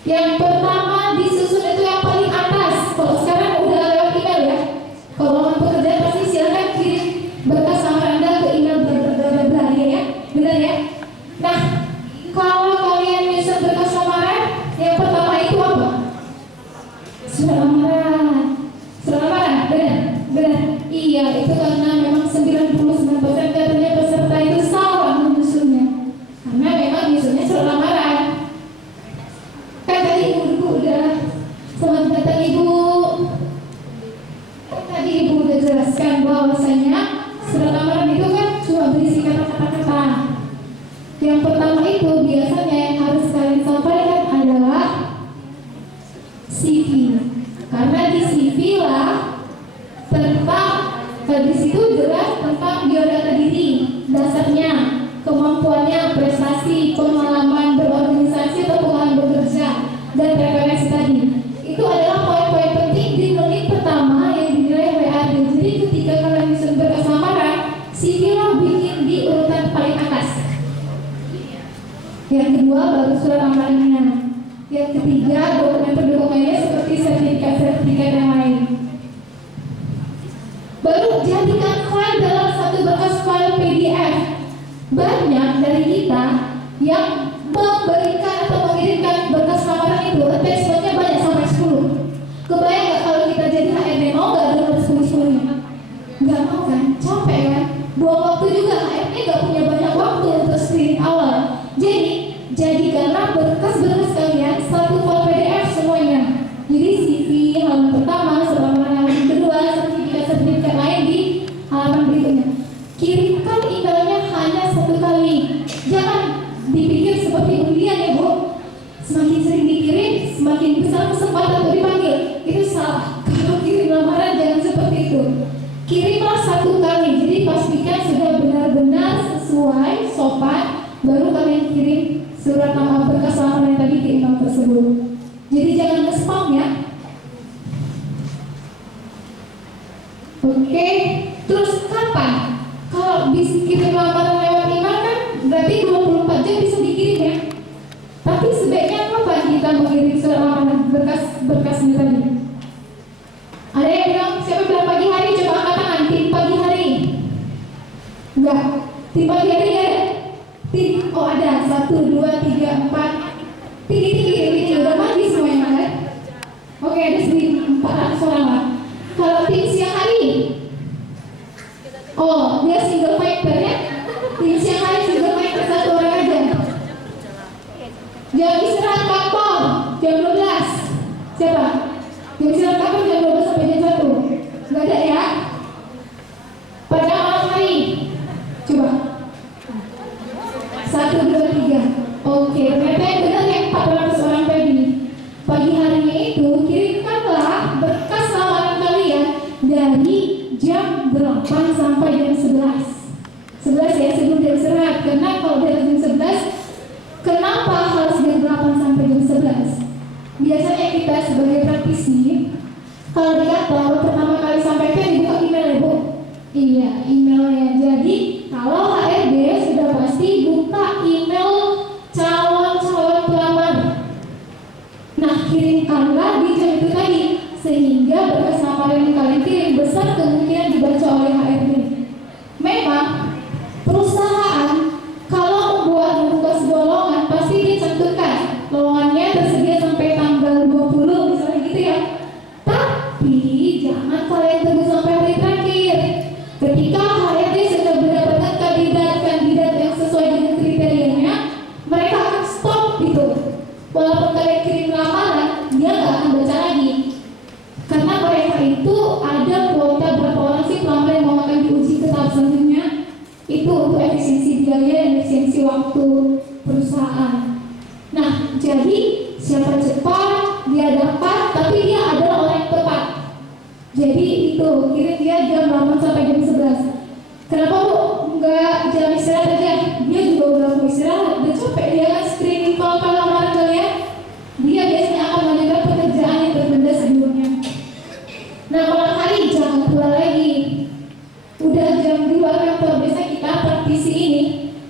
Yang pertama disusun itu yang paling atas. Kalau sekarang udah lewat email ya. Kalau lowongan pekerjaan pasti silakan kirim berkas lamaran Anda ke email bla ya. Benar ya? Nah, kalau kalian nyusun berkas lamaran, yang pertama itu apa? Surat lamaran. Surat lamaran, benar? Benar. Iya, itu karena memang 99% katanya peserta itu salah menyusunnya. Karena memang nyusunnya surat lamaran. Kan tadi ibu udah, selamat datang ibu. Tadi ibu udah jelaskan bahwasanya surat lamaran itu kan cuma berisi kata-kata. Yang pertama itu biasanya yang harus kalian sampaikan adalah CV. Karena di CV lah tentang di situ jelas tentang biodata diri, dasarnya, kemampuannya, prestasi, pengalaman berorganisasi atau pengalaman bekerja, dan referensi tadi. Itu adalah poin-poin penting di menit pertama yang dinilai WAD. Jadi ketika kalian bisa berkas lamaran, CV lo bikin di urutan paling atas. Yang kedua baru surat lamarannya. Yang ketiga dokumen pendukungnya seperti sertifikat yang lain. Baru jadikan file dalam satu berkas file PDF. Banyak dari kita yang memberikan atau mengirimkan berkas lamaran itu attachmentnya banyak sampai 10. Kebayang nggak kalau kita jadi HRD, mau nggak download 10-10-nya? Nggak mau kan? Capek kan? Buang waktu juga, HRD nggak punya banyak waktu untuk screening awal. Jadi jadikanlah berkas-berkas kalian satu file PDF semuanya. Jadi CV halaman pertama, halaman kedua, sertifikat lain di halaman berikutnya. Kirimkan emailnya hanya satu kali. Jangan dipikir seperti undian ya Bu. Semakin sering dikirim, semakin besar kesempatan untuk dipanggil. Itu salah. Kalau kirim lamaran jangan seperti itu. Kirimlah satu kali. Jadi pastikan sudah benar-benar sesuai, sopan, baru kalian kirim surat nama berkas lamaran tadi ke email tersebut. Jadi jangan nge-spam ya. Oke, terus kapan? Kalau bisa kirim lamaran lewat email kan berarti 24 jam bisa dikirim ya. Tapi sebaiknya kapan kita mengirim surat lamaran berkas-berkasnya tadi? Ada yang bilang siapa bilang pagi hari? Coba angkat tangan. Tim pagi hari? Enggak. Tim pagi hari ya? Tim, oh ada 1, 2, 3, 4. Tinggi udah mati semuanya kan? Oke, ada 1.400 orang lah. Kalau tim siang hari, oh dia single factor ya. Tim siang hari single factor 1 orang aja. Jam istirahat kantor jam 12. Siapa? Jam istirahat kantor jam 12 sampai jam 1. Gak ada ya? Pada malam hari, coba 1, 2, 3. Oke, ternyata yang benar yang 400 orang tadi. Pagi harinya itu kirimkanlah berkas lamaran kalian dari jam 8 sampai jam 11. 11 ya, sebelum jam istirahat. Karena kalau dari jam 11, kenapa harus jam 8 sampai jam 11? Biasanya kita sebagai praktisi, kalau di kantor pertama kali sampaikan dibuka email ya Bu? Iya, emailnya. Jadi kalau HRD sudah pasti buka email calon-calon pelamar. Nah, kirimkanlah di jam itu tadi sehingga berkas lamaran yang kalian kirim besar kemungkinan dibaca oleh HRD. Memang perusahaan kalau membuka sebuah lowongan pasti dia cantumkan lowongannya tersedia sampai tanggal 20 misalnya gitu ya. Tapi jangan kalian tunggu sampai hari terakhir. Ketika HRD sudah mendapatkan kandidat yang sesuai dengan kriterianya, mereka akan stop gitu. Walaupun kalian kirim lamaran, dia nggak akan baca lagi. Karena mereka itu ada kuota berapa orang sih pelamar yang mau akan diuji ke tahap selanjutnya. Itu untuk efisiensi biaya dan efisiensi waktu perusahaan. Nah, jadi siapa cepat dia dapat, tapi dia adalah orang yang tepat. Jadi itu kirim dia jam 8 sampai jam 11. Kenapa Bu nggak jam istirahat aja? Dia juga udah mau istirahat, udah capek dia kan screening kalau lamaran kalian. Dia biasanya akan melanjutkan pekerjaan yang tertunda sebelumnya. Nah, malam hari jangan keluar lagi. Udah jam 2 kantor, biasa kita praktisi ini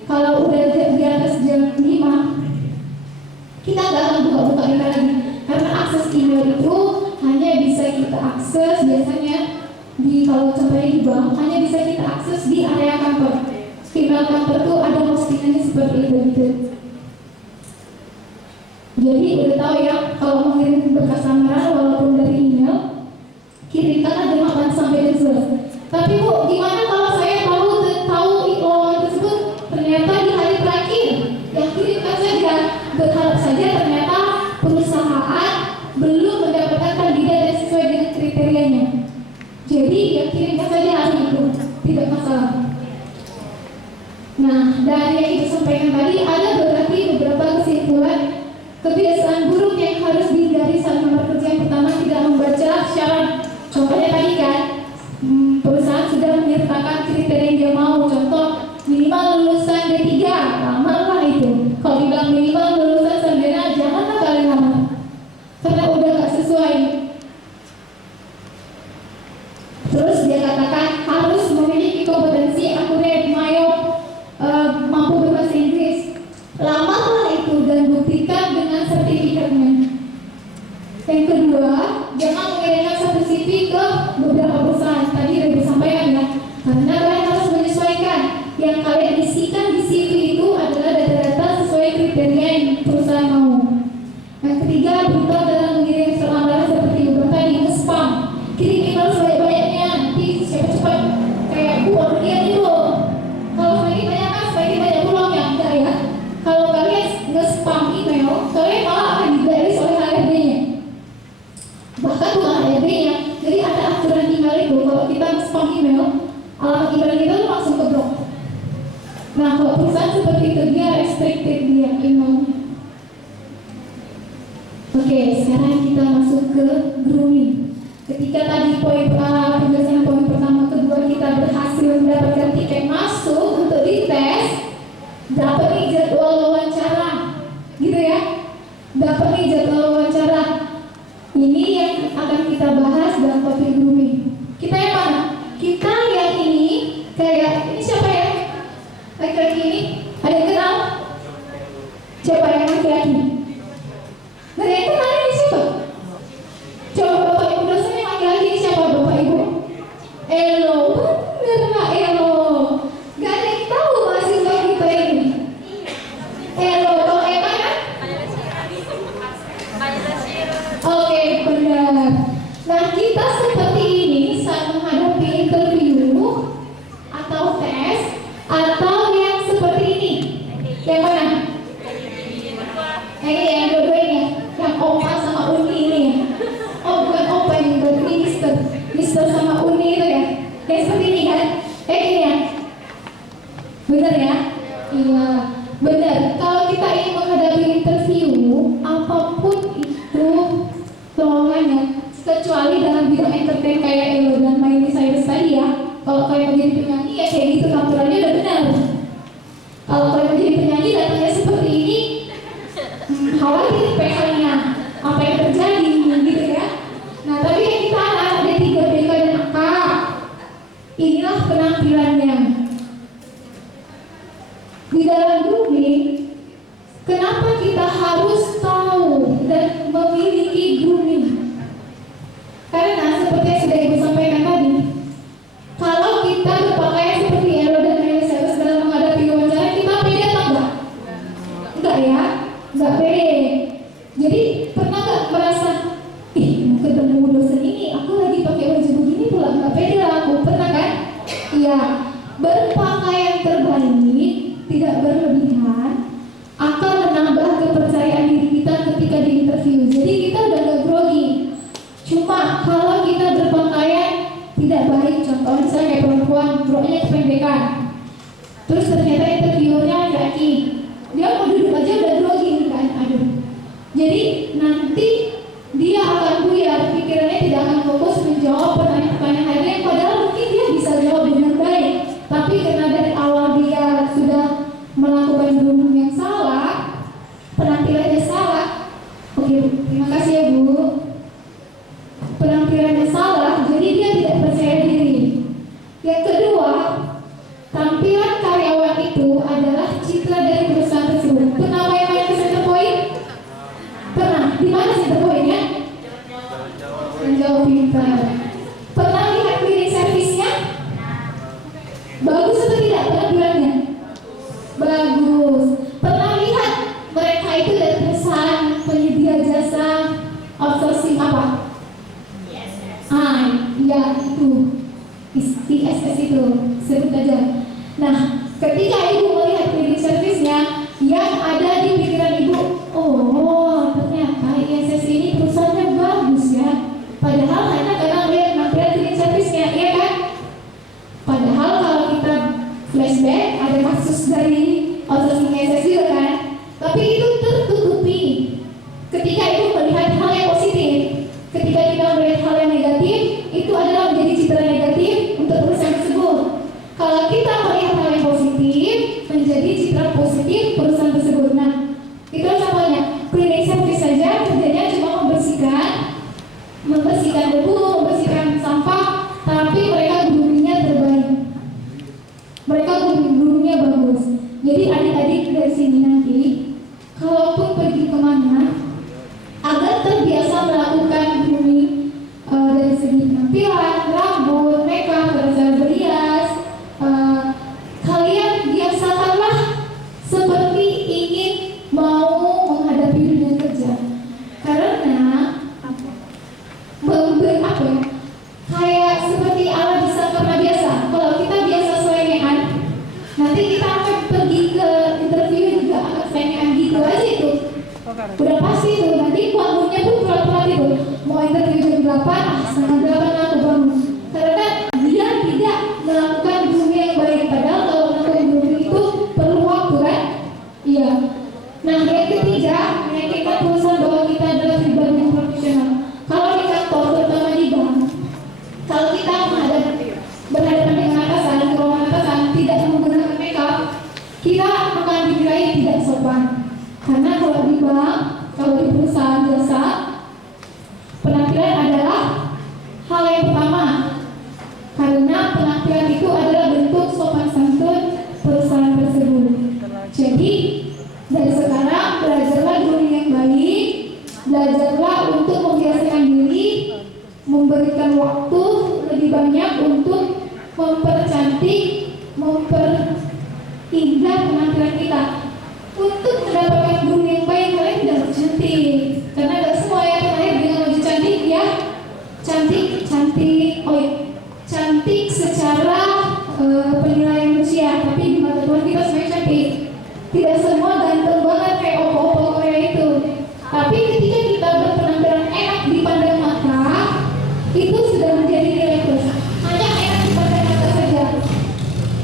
kalau udah di atas jam 5 kita nggak akan buka-buka email lagi. kantor tuh ada postingannya seperti itu gitu. Jadi udah tahu ya, kalau mau ngirim berkas lamaran walaupun dari email, kirimkan aja 8 sampai 11. Tapi Bu, gimana kalau saya tahu lowongan tersebut ternyata di hari terakhir? Ya kirimkan saja. Berharap saja ternyata perusahaan belum mendapatkan kandidat yang sesuai dengan kriterianya. Jadi ya kirimkan saja hari itu, tidak masalah. Nah, dari yang kita sampaikan tadi ada beberapa kesimpulan kebiasaan buruk yang harus dihindari saat melamar kerja. Yang pertama, tidak membaca syarat. Contohnya tadi kan, perusahaan sudah menyertakan kriteria yang dia mau. Contoh, minimal lulusan D3, lamarlah itu. Kalau dibilang minimal lulusan sarjana, janganlah kalian lamar, karena udah gak sesuai. Terus dia katakan harus memiliki kompetensi akurat, mampu berbahasa Inggris. Lamarlah itu dan buktikan dengan sertifikatnya. Yang kedua, jangan mengirimkan satu CV ke beberapa perusahaan. Tadi sudah disampaikan ya, karena kalian harus menyesuaikan. Yang kalian isikan di CV itu adalah data-data sesuai kriteria yang perusahaan mau. Yang ketiga, brutal dalam mengirim lamaran seperti beberapa tadi, nge-spam. Kirim email sebanyak-banyaknya, nanti cepat-cepat kayak buang dia dulu. Kalau semakin banyak kan semakin banyak peluangnya, enggak ya? Kalau kalian nge-spam email, kalian malah akan digaris oleh HRD-nya. Bahkan bukan HRD-nya, jadi ada aturan email itu, kalau kita nge-spam email, alamat email kita tuh langsung ke blok. Nah, kalau perusahaan seperti itu, dia restricted dia emailnya. Oke, sekarang kita masuk ke grooming. Ketika tadi penjelasan poin pertama, kedua kita berhasil mendapatkan tiket masuk untuk dites, dapat nih jadwal wawancara, gitu ya, dapat nih jadwal wawancara. Ini yang akan kita bahas dalam topik grooming. Kita yang mana? Kita yang ini, kayak ini siapa ya? Laki-laki ini, ada yang kenal? Siapa yang laki-laki? Nah, yang kenal ini siapa? Coba Bapak Ibu dosen yang laki-laki ini siapa Bapak Ibu? Elo, bener Pak Elo. Gak ada yang tahu mahasiswa kita ini. Elo, kalau Ema kan? Oke, benar. Nah, kita seperti ini saat menghadapi interview atau tes, atau yang seperti ini. Yang mana? Yang ini, yang dua-duanya, yang Opa sama Uni ini ya. Oh, bukan Opa ini, berarti Mister sama Uni itu ya. Kayak seperti ini kan? Kayak gini ya. Bener ya? Iya, bener. Kalau kita ingin menghadapi interview, apapun itu lowongannya, kecuali dalam bidang entertain kayak Elo dan Miley Cyrus tadi ya. Kalau kalian mau jadi penyanyi ya kayak gitu, tampilannya udah benar. Kalau kalian mau jadi penyanyi datangnya seperti ini, khawatir PH-nya apa yang terjadi gitu ya. Nah, tapi yang kita ada 3 BK dan AK. Inilah penampilannya. Di dalam grooming, kenapa kita harus tahu dan memiliki grooming? Karena seperti yang sudah Ibu sampaikan tadi, kalau kita berpakaian seperti Elo dan Miley Cyrus dalam menghadapi wawancara, kita pede atau enggak? Enggak ya, enggak pede. Jadi pernah nggak merasa, mau ketemu dosen ini, aku lagi pakai baju begini pula, nggak pede lah aku, pernah kan? Iya, berpakaian terbaik, tidak berlebihan, akan menambah kepercayaan diri kita ketika di interview. Jadi kita udah gak grogi. Cuma kalau kita berpakaian tidak baik, contohnya misalnya kayak perempuan, roknya kependekan, terus ternyata interviewernya laki-laki, dia mau duduk aja udah grogi kan, aduh. Jadi nanti dia akan buyar, pikirannya tidak akan fokus menjawab pertanyaan-pertanyaan lainnya, padahal mungkin dia bisa jawab dengan baik, tapi karena dari awal dia sudah melakukan grooming yang salah, penampilannya salah. Oke, terima kasih ya Bu. Penampilannya salah, jadi dia tidak percaya diri. Yang kedua, tampilan karyawan itu adalah citra dari perusahaan tersebut. Pernah main-main ke center point? Pernah? Di mana center point-nya? Menjauh pintar. Pernah lihat cleaning service-nya? Bagus atau tidak penampilannya? apa? Ya itu ISS itu, sebut aja. Nah, ketika ibu melihat cleaning service-nya yang ada di pikiran ibu, oh ternyata ISS ini perusahaannya bagus ya. Padahal hanya karena lihat material cleaning service-nya, iya kan? Padahal kalau kita flashback ada kasus dari outsourcing ISS juga kan, tapi itu tertutupi. Ketika ibu melihat hal yang positif, ketika kita melihat hal yang negatif, itu adalah menjadi citra negatif untuk perusahaan tersebut. Kalau kita melihat hal yang positif, menjadi citra positif perusahaan tersebut. Nah, itu contohnya. Cleaning service saja kerjanya cuma membersihkan debu, membersihkan sampah, tapi mereka groomingnya terbaik. Mereka groomingnya bagus. Jadi adik-adik dari sini nanti, kalaupun pergi kemana, agar terbiasa melakukan grooming dari segi penampilan, rambut, makeup, cara berias, kalian biasakanlah seperti ingin mau menghadapi dunia kerja. Karena kayak seperti Allah bisa karena biasa. Kalau kita biasa selengean, nanti kita akan pergi ke interview juga akan selengean gitu aja itu. Udah pasti itu, nanti bangunnya pun pelan-pelan itu. Mau interview jam 8, setengah 8 aku bangun. Karena dia tidak melakukan grooming yang baik. Padahal kalau melakukan grooming itu perlu waktu kan? Iya. Nah, yang ketiga, meyakinkan perusahaan bahwa kita adalah pribadi yang profesional. Kalau di kantor, terutama di bank, kalau kita berhadapan dengan atasan, di ruangan atasan, tidak menggunakan makeup, kita akan dinilai tidak sopan. Karena kalau di bank, kalau di perusahaan jasa, penampilan adalah hal yang pertama. Karena penampilan itu adalah bentuk sopan santun perusahaan tersebut. Jadi, dari sekarang belajarlah grooming yang baik, belajarlah untuk membiasakan diri, memberikan waktu lebih banyak untuk mempercantik, memperindah penampilan kita. Untuk mendapatkan grooming yang baik, kalian tidak harus cantik, karena tidak semua yang lahir dengan wajah cantik ya. Cantik secara penilaian manusia, tapi di mata Tuhan kita semuanya cantik. Tidak semua ganteng banget kayak opo-opo Korea itu. Tapi ketika kita berpenampilan enak dipandang mata, itu sudah menjadi nilai plus. Hanya enak dipandang mata saja,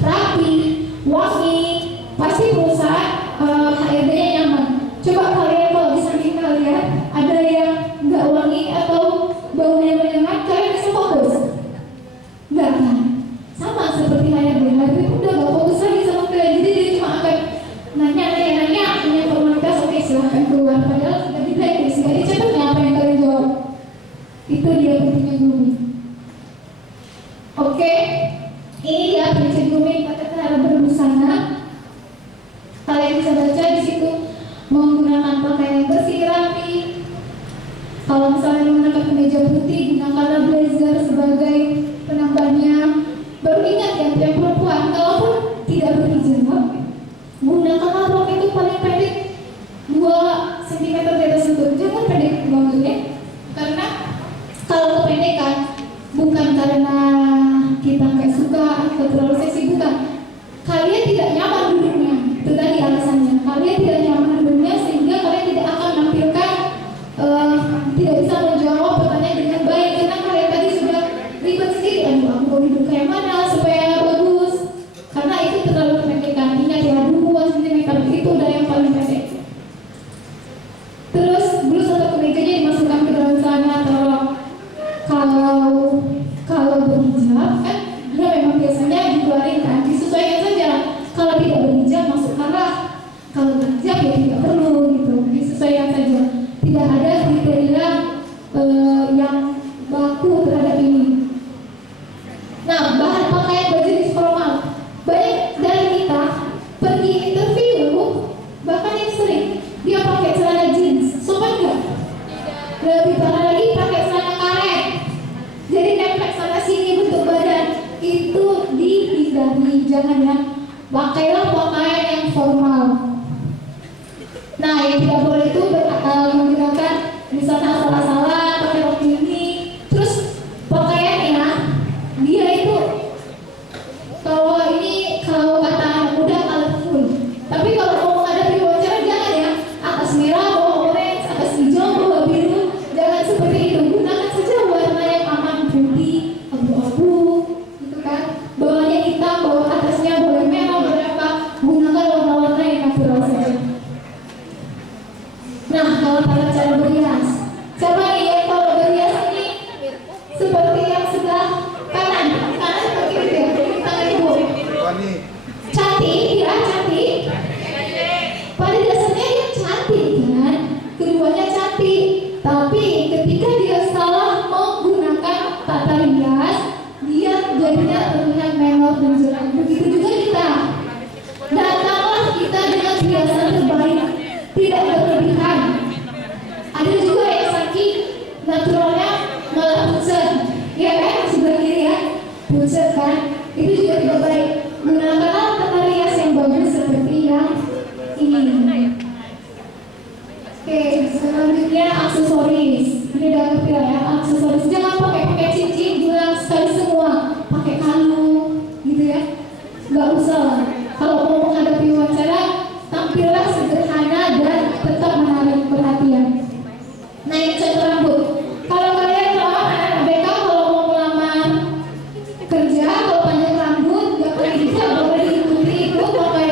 rapi, wangi, pasti perusahaan HRD-nya nyaman. Coba kalian kalau di samping kalian ada yang nggak wangi atau baunya menyengat, kalian bisa fokus? Nggak kan? Sama seperti HRD udah nggak fokus lagi sama kalian. Jadi dia cuma akan nanya punya formalitas, oke silahkan keluar. Padahal sudah di blacklist, nggak dicatatnya apa yang kalian jawab. Itu dia pentingnya grooming. Oke, ini dia prinsip grooming pada cara berbusana. Kalian bisa baca di situ, menggunakan pakaian yang bersih, rapi. Kalau misalnya menggunakan kemeja putih, gunakanlah blazer sebagai penambahnya. Baru ingat ya, yang perempuan, kalaupun tidak berhijab, gunakanlah rok itu paling pendek 2 cm di atas lutut. Jangan pendek banget ya. Karena kalau kependekan bukan karena kita nggak suka atau terlalu seksi, bukan. Kalian tidak nyaman duduknya. Itu tadi alasannya. Kalian tidak nyaman duduknya sehingga kalian tidak akan menampilkan tidak bisa menjawab pertanyaan dengan baik karena kalian tadi sudah ribet sendiri. Aduh, aku mau duduk kayak mana supaya bagus? Karena itu terlalu kependekan. Ingat ya, 2 cm itu udah yang paling pendek. Terus blus atau kemejanya dimasukkan ke dalam celana atau rok. Kalau berhijab kan, dia memang biasanya dikeluarin kan, disesuaikan saja. Kalau tidak berhijab masukkanlah. Kalau berhijab ya tidak perlu gitu, disesuaikan saja. Tidak ada kriteria yang baku terhadap ini. Nah, bahan pakaian berjenis formal. Banyak dari kita pergi interview, bahkan yang sering dia pakai celana jeans, sopan nggak? Lebih parah lagi pakai celana karet. Jadi nempel sana sini bentuk badan. Itu dihindari, jangan ya. Pakailah pakaian yang formal. Nah, yang tidak boleh itu menggunakan misalnya asal-asalan, pakai rok cara berhias. Siapa nih yang kalau berhias ini seperti yang sebelah kanan seperti itu ya, tangan ibu. Cantik, ya cantik. Pada dasarnya dia cantik kan, keduanya cantik. Tapi ketika dia salah menggunakan tata rias, dia jadinya terlihat menor dan jelek. Begitu juga kita. Datanglah kita dengan hiasan terbaik, tidak berlebihan. Ada juga yang saking naturalnya malah pucat, ya kan? Sebelah kiri ya, pucat kan? Itu juga tidak baik. Gunakanlah tata rias yang bagus seperti yang ini. Oke, selanjutnya aksesoris. Ini udah ngerti lah ya, aksesoris. Jangan pakai cincin, gelang sekali semua. Pakai kalung, gitu ya. Nggak usah lah. Kalau mau menghadapi wawancara, tampillah sederhana dan tetap menarik perhatian. Nah, yang cat rambut. Kalau kalian melamar anak ABK, kalau mau melamar kerja, kalau panjang rambut, nggak boleh diikuti itu pakai.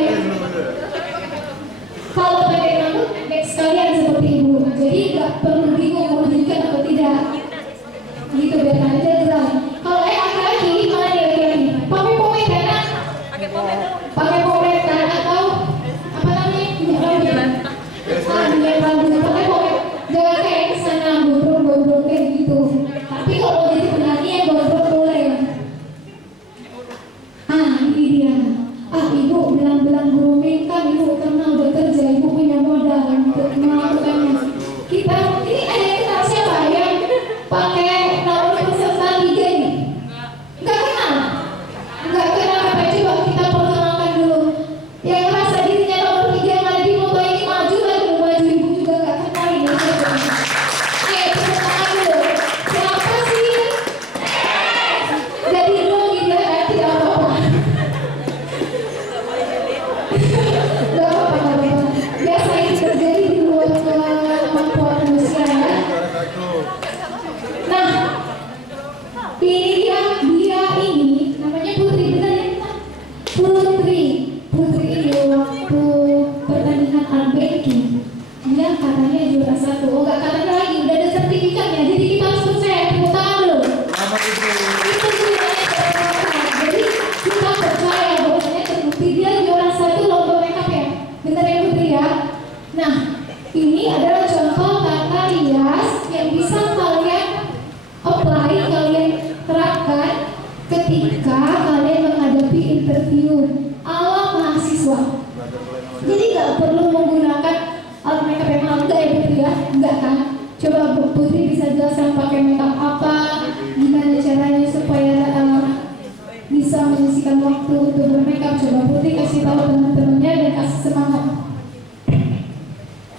Kalau pakai rambut, baik sekalian seperti ibu. Jadi nggak perlu bingung mau diikat atau tidak. Gitu biar aja jelas. Kalau laki-laki gimana dia laki-laki? Pakai pomade kan? Pakai pomade kan atau apa namanya? Minyak rambut. Pakai pomade. Jangan kayak kesana gondrong kayak gitu. Tapi kalau jadi penyanyi yang gondrong boleh. Ini dia. Ibu bilang grooming kan ibu karena udah kerja, ibu punya modal untuk melakukannya. Kita ini ada yang kenal siapa yang pakai nomor peserta liga ini? Nggak kenal? Nggak kenal apa? Coba kita perkenalkan dulu. Yang merasa dirinya nomor 3 yang ada di foto ini maju lagi maju, ibu juga nggak kenal ini. Oke, perkenalkan dulu. Siapa sih? Jadi dulu gitu kan, tidak apa-apa. Gak apa-apa. Biasa itu terjadi di luar kemampuan manusia ya. Nah, dia ini namanya Putri, benar ya? Putri ini waktu pertandingan Albenki dia katanya juara 1. Oh nggak katanya lagi, udah ada sertifikatnya. Jadi kita harus percaya, tepuk tangan dulu. Itu juaranya juara 1. Jadi kita percaya bahwasanya terbukti dia juara 1 lomba makeup ya. Benar ya Putri ya? Nah, ini adalah contoh tata rias yang bisa kalian apply, kalian terapkan ketika kalian menghadapi interview ala mahasiswa. Jadi nggak perlu menggunakan alat makeup yang mahal, enggak ya Putri ya? Enggak kan? Coba Putri bisa jelaskan pakai makeup apa, gimana caranya supaya bisa menyisikan waktu untuk bermakeup. Coba Putri kasih tahu teman-temannya dan kasih semangat.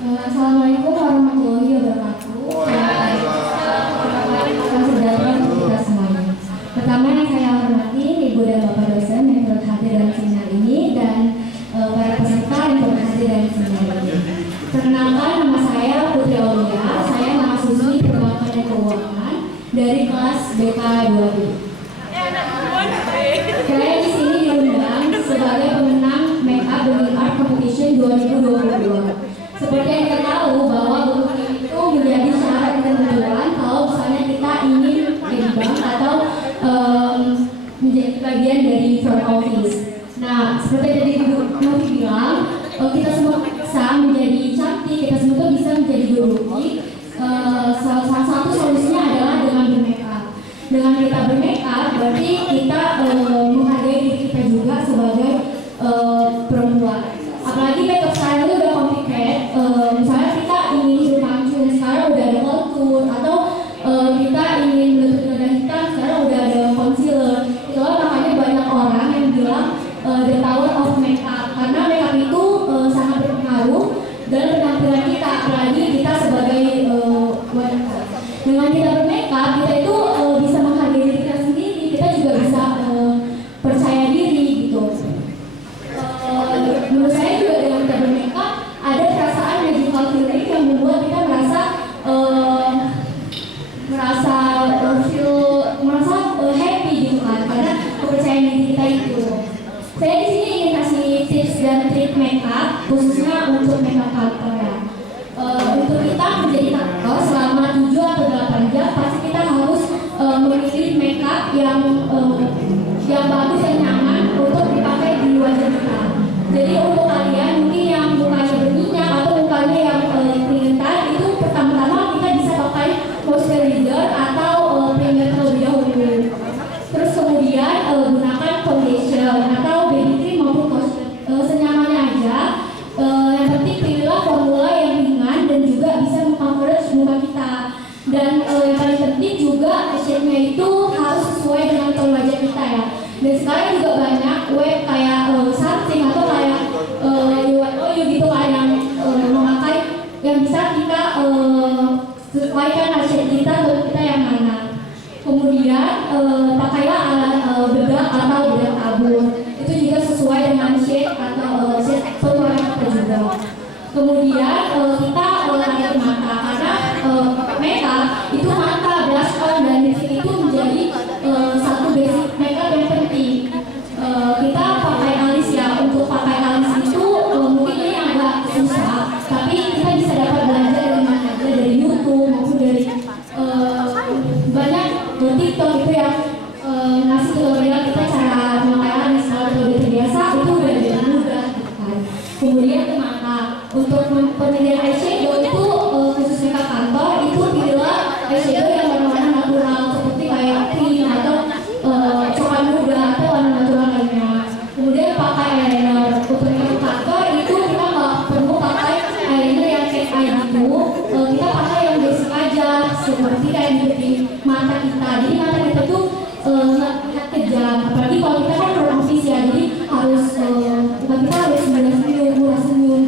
Assalamualaikum warahmatullahi wabarakatuh. Saudara kita semuanya. Pertama yang saya hormati Ibu dan Bapak dosen yang turut hadir dalam seminar ini dan para peserta yang turut hadir dalam seminar ini. Perkenalkan, nama saya Putri Aulia. Saya mahasiswi Perbankan dan Keuangan dari kelas BK 2B. Saya di sini diundang sebagai pemenang Makeup Booking Art Competition 2022. Seperti yang kita tahu bahwa booking itu menjadi syarat ketentuan kalau misalnya kita ingin jadi bank atau menjadi bagian dari front office. Nah, seperti tadi Ibu Novi bilang, kita semua bisa menjadi cantik, kita semua tuh bisa menjadi guru booking. Salah satu solusinya adalah dengan bermakeup. Dengan kita bermakeup, berarti kita menghargai diri kita juga sebagai perempuan. Apalagi makeup style itu udah complicated. Misalnya kita ingin hidup mancung, sekarang udah ada kontur, atau kita ingin menutup noda hitam, sekarang udah ada concealer. Itulah makanya banyak orang yang bilang the power of makeup, karena makeup itu sangat berpengaruh dalam penampilan kita, apalagi kita sebagai wanita. Dengan kita bermakeup, kita itu bisa menghargai diri kita sendiri, kita juga bisa Dan yang paling penting juga shape-nya itu harus sesuai dengan tone wajah kita ya. Dan sekarang juga banyak web kayak Something atau kayak UI gitu kan yang memakai yang bisa kita sesuaikan shape kita atau kita yang mana. Kemudian pakailah alat bedak atau bedak tabur. Itu juga sesuai dengan shape atau shape tone wajah kita juga. Kemudian kita olahraga mata karena makeup itu mata, blush on dan lipstick itu menjadi satu basic makeup yang penting. Kita pakai alis ya, untuk pakai alis itu mungkin ini agak susah, tapi kita bisa dapat belajar dari mana aja, dari YouTube maupun dari banyak TikTok itu yang ngasih tutorial kita cara memakai alis. Kalau udah terbiasa itu udah jadi mudah kan. Kemudian ke mata, untuk pemilihan eyeshadow itu khususnya ke kantor itu pilihlah eyeshadow yang warna-warna natural seperti kayak cream atau coklat muda atau warna natural lainnya. Kemudian pakai eyeliner. Untuk ke kantor itu kita nggak perlu pakai eyeliner yang cat eye gitu. Kita pakai yang basic aja seperti kayak di mata kita. Jadi mata kita tuh nggak kejam. Apalagi kalau kita kan orang office ya, jadi harus kita harus senyum.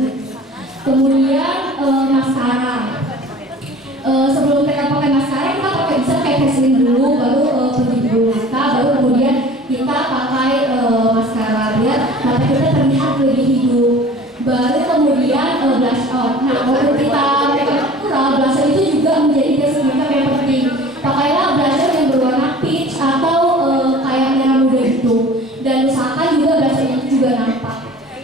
Kemudian maskara. Sebelum kita pakai maskara, kita bisa pakai Vaseline dulu, baru pergi dulu mata, baru kemudian kita pakai maskara biar mata kita terlihat lebih hidup. Baru kemudian blush on. Nah, kalau kita makeup natural, blush on itu juga menjadi basic makeup yang penting. Pakailah blusher yang berwarna peach atau kayak merah muda gitu. Dan usahakan juga blushernya itu juga nampak.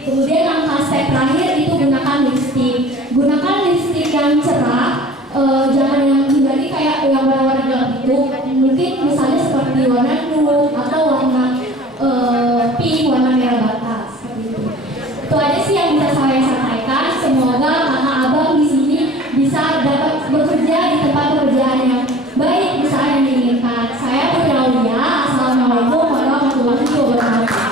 Kemudian langkah step terakhir itu gunakan lipstick. Gunakan lipstick yang cerah, jangan yang hindari kayak yang warna-warna gelap itu. Mungkin misalnya seperti warna nude atau warna pink, warna merah bata seperti itu. Itu aja sih yang bisa saya sampaikan. Semoga kakak abang di sini bisa dapat bekerja di tempat pekerjaan yang baik di saat yang diinginkan. Saya Putri Aulia. Assalamualaikum warahmatullahi wabarakatuh.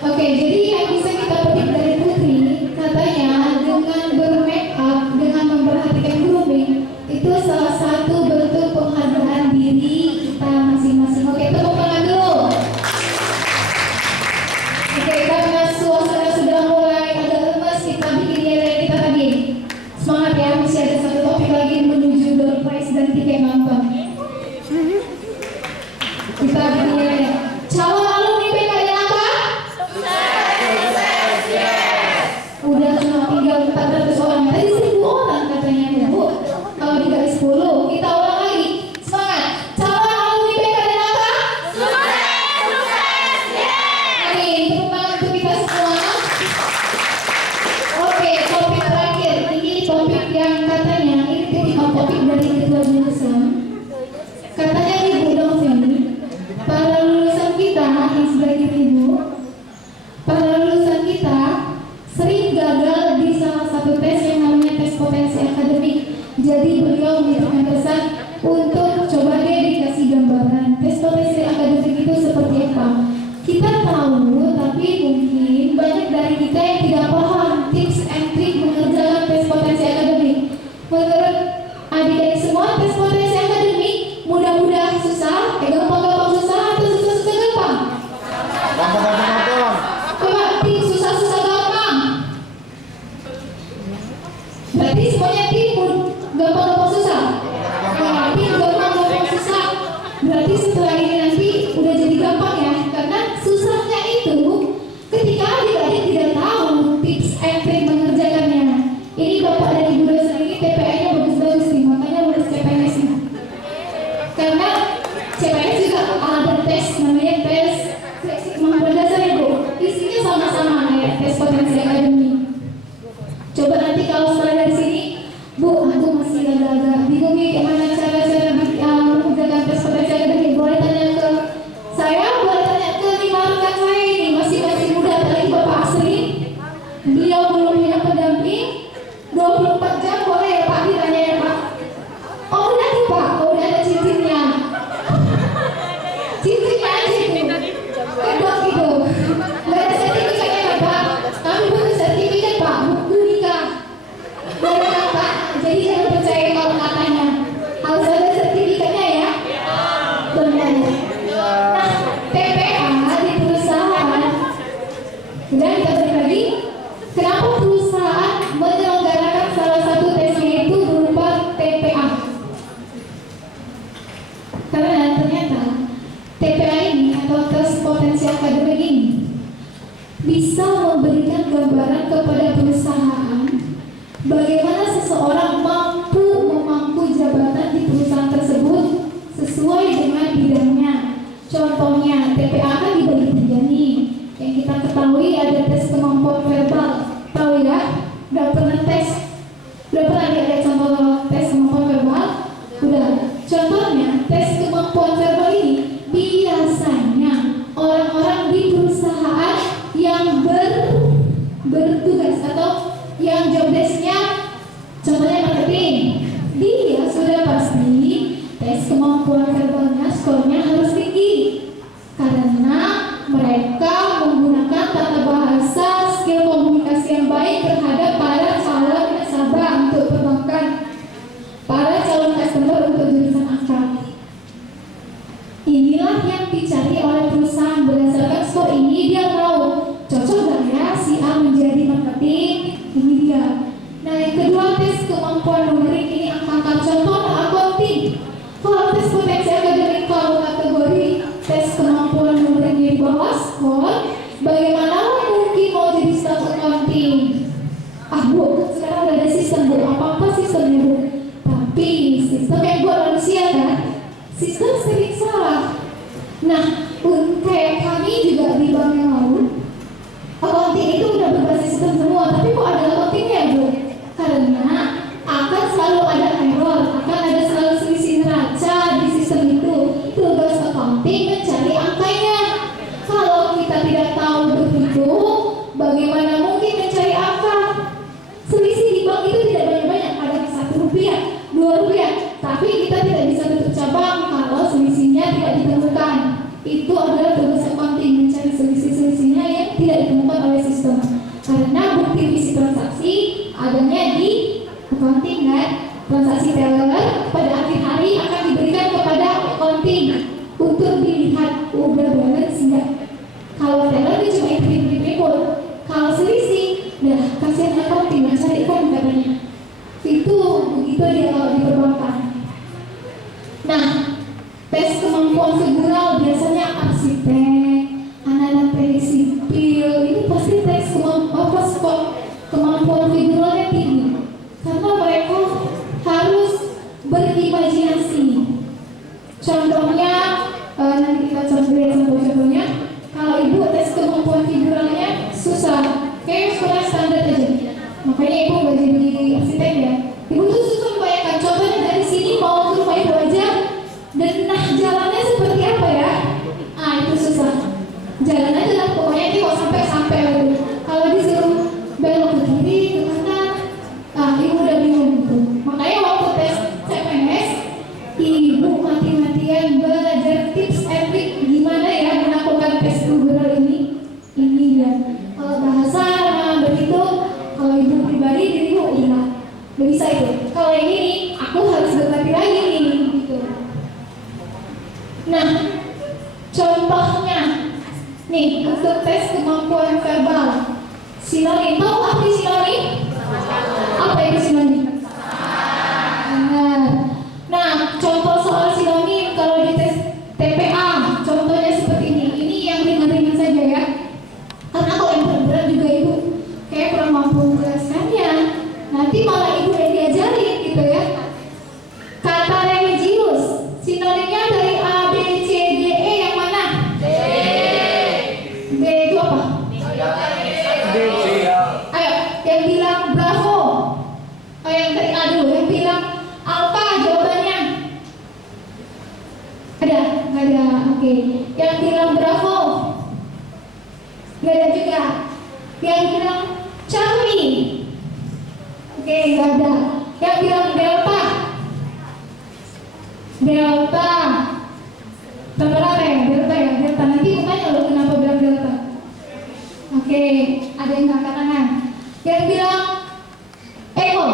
Oke, jadi yang bisa kita petik dari Putri, katanya dengan bermake up, dengan memperhatikan grooming, itu salah satu bentuk penghargaan diri kita masing-masing. Oke, tepuk tangan dulu. Oke, karena suasana sudah mulai agak lemas, kita bikin yel kita tadi. Semangat ya, masih ada satu topik lagi menuju door prize dan tiket nonton. Kita bikin yel. Calon alumni PKI apa? Udah cuma tinggal 400 orang, tadi 1000 orang katanya Bu. Kalau dikali 10, kita ulang lagi. Semangat. Calon alumni PKI apa? Amin. Tepuk tangan untuk kita semua. Oke, topik terakhir. Ini topik yang katanya ini ketika topik dari ketua jurusan. Katanya Ibu Noven, para lulusan kita yang sebagai ibu, para lulusan kita sering gagal di salah satu tes yang namanya tes potensi akademik. Jadi beliau memberikan pesan untuk coba deh dikasih gambaran tes potensi akademik itu seperti apa. Kita tahu, tapi mungkin banyak dari kita yang tidak paham tips and trik mengerjakan tes potensi akademik. Menurut adik-adik semua, tes potensi akademik mudah-mudah susah, gampang-gampang susah, atau susah-susah gampang? Gampang. Coba tim susah-susah gampang. Berarti semuanya tim gampang-gampang susah. Nah, tim gampang-gampang susah. Berarti setelah ini nanti udah jadi gampang ya. Karena susahnya itu ketika adik-adik tidak tahu tips and trik mengerjakannya. Ini bapak dan ibu dosen ini TPA-nya bagus-bagus nih, makanya lulus CPNS nih. Karena CPNS juga ada tes namanya tes seleksi kemampuan dasar ya Bu. Isinya sama-sama kayak tes potensi akademik. Coba nanti kalau setelah dari sini, Bu, aku masih agak-agak bingung nih gimana cara-cara mengerjakan tes potensi akademik. Boleh tanya ke saya, boleh tanya ke 5 rekan saya ini, masih muda, apalagi Bapak Asri. Beliau belum punya pendamping, 24 jam boleh ya Pak ditanya ya Pak. Oh udah nih Pak, oh udah ada cincinnya. Cincinnya aja itu, kedok gitu. Gak ada sertifikatnya ya Pak, kami butuh sertifikat Pak. bisa memberikan gambaran kepada perusahaan bagaimana seseorang mampu memangku jabatan di perusahaan tersebut sesuai dengan bidangnya. Contohnya, TPA kan dibagi tiga nih. Yang kita ketahui ada tes kemampuan verbal. Tahu ya? Udah pernah tes? Udah pernah lihat contoh tes kemampuan verbal? Udah. Contohnya, tes kemampuan verbal ini biasanya orang-orang di perusahaan yang bertugas atau yang job desk-nya contohnya marketing, dia sudah pasti tes kemampuan verbalnya skornya harus tinggi karena mereka menggunakan tata bahasa, skill komunikasi yang baik terhadap para calon nasabah untuk perbankan, para calon customer untuk jurusan akad. Inilah yang dicari oleh perusahaan. Berdasarkan skor ini dia tahu cocok gak ya si A menjadi marketing. Ini dia. Nah, yang kedua, tes kemampuan numerik. Ini angka-angka contoh accounting. Kalau tes potensi akademik, kalau kategori tes kemampuan numerik di bawah skor, bagaimana mungkin mau jadi staff accounting? Ah Bu, sekarang udah ada sistem Bu, apa-apa sistemnya Bu. Tapi sistem yang buat manusia kan, sistem sering salah. Nah, kayak kami juga di bank yang lalu, accounting itu udah berbasis sistem semua, tapi kok ada accountingnya Bu? Karena akan selalu ada error, akan ada selalu selisih neraca di sistem itu. Tugas accounting mencari angkanya. Kalau kita tidak tahu berhitung, bagaimana mungkin mencari angka? Selisih di bank itu tidak banyak-banyak, ada Rp1, Rp2, tapi kita tidak bisa tutup cabang kalau selisihnya tidak ditemukan. Itu adalah tugas accounting, mencari selisih-selisihnya yang tidak ditemukan oleh sistem. Karena bukti visi transaksi adanya di accounting kan, transaksi teller pada akhir hari akan diberikan kepada accounting untuk dilihat udah balance enggak. Kalau teller itu cuma report, kalau selisih, dah kasihan accounting mencari kan katanya. Itu begitu dia kalau di perbankan. Nah, tes kemampuan figural biasanya arsitek, anak-anak teknik sipil, ini pasti tes kemampuan figuralnya tinggi karena mereka harus berimajinasi. Contohnya, nanti kita lihat contoh-contohnya. Kalau ibu tes kemampuan figuralnya susah, kayak sekolah standar aja. Makanya ibu nggak jadi arsitek ya. Ibu tuh susah membayangkan. Contohnya dari sini mau ke rumah ibu aja, dan nah jalannya seperti apa ya? Ah itu susah. Jalan aja lah, pokoknya itu kok sampai lagi. Kalau disuruh belok ke kiri, ke kanan, ibu udah bingung gitu. Makanya waktu tes CPNS, ibu mati-matian belajar tips and trik gimana ya melakukan tes figural ini. Ini dia. Kalau bahasa berhitung, kalau ibu pribadi jadi ibu udah bisa itu. Kalau yang ini, aku harus berlatih lagi nih gitu. Nah, contohnya nih untuk tes kemampuan verbal. Sinonim, tahu arti sinonim? Apa itu sinonim? Benar. Nah, contoh soal sinonim kalau di tes TPA, contohnya seperti ini. Ini yang ringan-ringan saja ya. Karena kalau yang berat-berat juga ibu kayak kurang mampu menjelaskannya. Nanti malah ibu yang diajarin gitu ya. Kata religius, sinonimnya dari A, B, C, D, E yang mana? D. D itu apa? D. Ayo, yang bilang bravo. Oh, yang dari A dulu, yang bilang apa jawabannya? Ada? Nggak ada, oke. Yang bilang bravo? Nggak ada juga. Yang bilang charming? Oke, nggak ada. Yang bilang delta? Delta. Berapa ya? Delta ya? Delta. Nanti tanya loh kenapa bilang delta. Oke, ada yang angkat tangan. Yang bilang echo?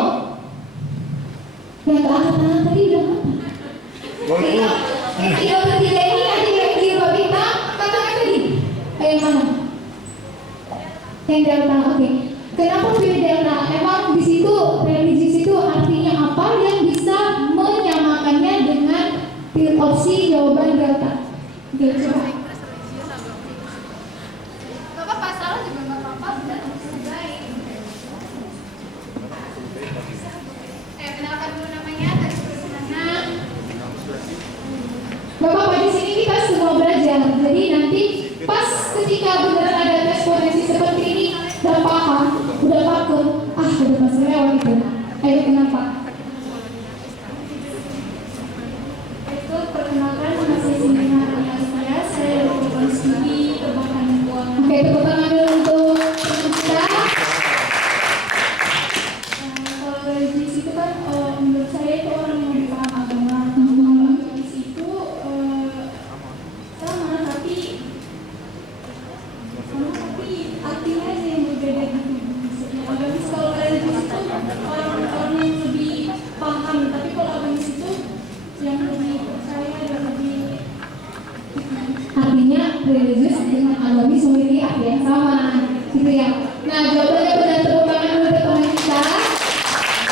Yang angkat tangan tadi bilang apa? Yang tiga bertiga ini ada yang tiga bintang, katakan tadi. Yang mana? Yang delta, oke. Kenapa pilih delta? Emang di situ religius itu artinya apa yang bisa menyamakannya dengan opsi jawaban delta? Oke, coba. Bapak salah juga. paham, udah pakem, udah pasti lewat itu. Ayo kenapa? Itu perkenalkan nama saya Simena Anastasia, saya lulusan studi perbankan keuangan. Oke, tepuk tangan dulu untuk kita. Kalau religius itu kan menurut saya itu orang yang lebih paham agama. Kalau agamis itu sama tapi artinya aja yang berbeda gitu. Maksudnya agamis kalau religius itu orang yang lebih paham, tapi kalau agamis itu yang lebih percaya dan lebih Artinya religius dengan agamis memiliki arti yang sama, gitu ya. Nah, jawabannya benar, tepuk tangan dulu untuk teman kita.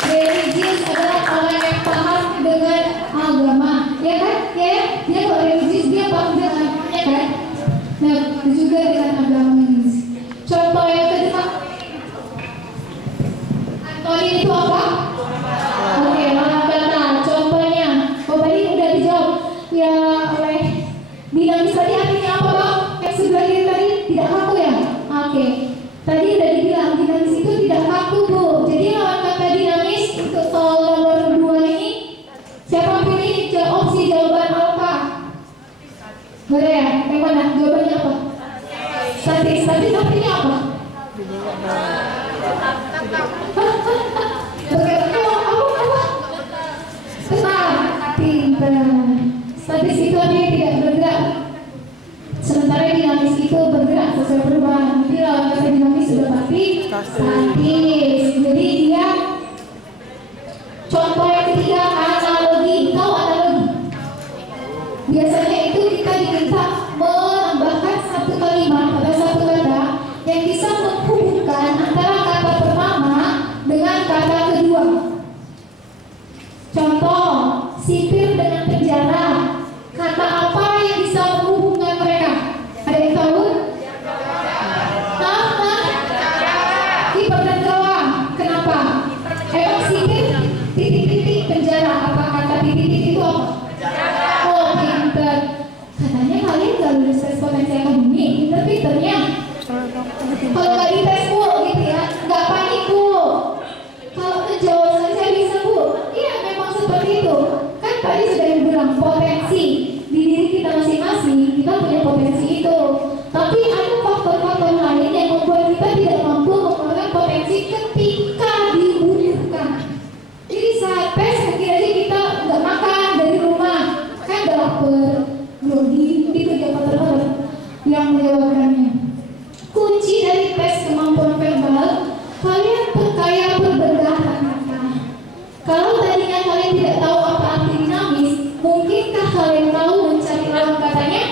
Religius adalah orang yang paham dengan agama, ya kan? Ya, dia kalau religius dia paham dengan, ya kan? Nah, juga dengan agamis. Contoh yang kedua, Antoni itu apa? Oke, kata contohnya. Oh, tadi udah dijawab ya oleh dinamis tadi artinya apa, Bang? Yang sebelah kiri tadi tidak kaku ya? Oke. Tadi udah dibilang dinamis itu tidak kaku, Bu. Jadi lawan kata dinamis untuk soal nomor 2 ini siapa pilih opsi jawaban apa? Boleh ya? Yang mana? Jawabannya apa? Statis. Statis artinya apa? Tetap. Pintar. Statis itu artinya tidak bergerak. Sementara dinamis itu bergerak sesuai perubahan. Jadi lawan kata dinamis sudah pasti statis. Jadi dia contoh yang ketiga analogi. Tahu analogi? Biasanya itu kita diminta menambahkan satu kalimat atau satu kata yang bisa menghubungkan antara kata pertama dengan kata kedua. Contoh, sipir dengan penjara. Kata apa yang bisa menghubungkan mereka? Ada yang tahu? Kiper dan gawang. Kenapa? Emang sipir titik-titik penjara. Apa kata titik-titik itu apa? Oh, pinter. Katanya kalian gak lulus tes potensi akademik. Pinter-pinternya. Kalau gak dites, Bu, gitu ya, gak panik, Bu. Kalau menjawab saja bisa, Bu. Iya, memang seperti itu. Kan tadi sudah dibilang potensi di diri kita masing-masing, kita punya potensi itu. Tapi ada faktor-faktor lain yang membuat kita tidak mampu mengeluarkan potensi ketika dibutuhkan. Jadi saat tes mungkin aja kita nggak makan dari rumah, kan udah lapar, grogi, itu dia faktor-faktor yang menyebabkannya. Kunci dari tes kemampuan verbal, kalian perkaya perbedaan kata. Kalau tadinya kalian tidak tahu apa arti dinamis, mungkinkah kalian tahu mencari lawan katanya?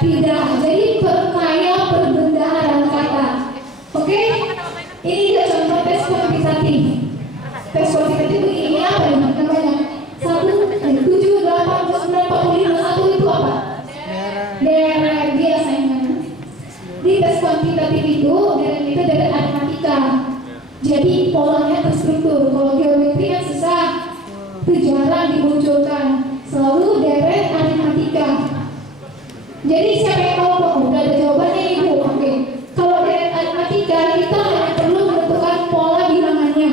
Tidak. Jadi perkaya perbedaan kata. Oke? Ini juga contoh tes kuantitatif. Tes kuantitatif begini apa ya namanya? 1, 7, 8, 9, 45, 1 itu apa? Deret biasanya. Di tes kuantitatif itu, deret itu deret aritmatika. Jadi polanya terstruktur. Kalau geometri kan susah, itu jarang dimunculkan. Selalu deret aritmatika. Jadi siapa yang tahu kok? Udah ada jawabannya Ibu. Oke. Kalau deret aritmatika kita hanya perlu menentukan pola bilangannya.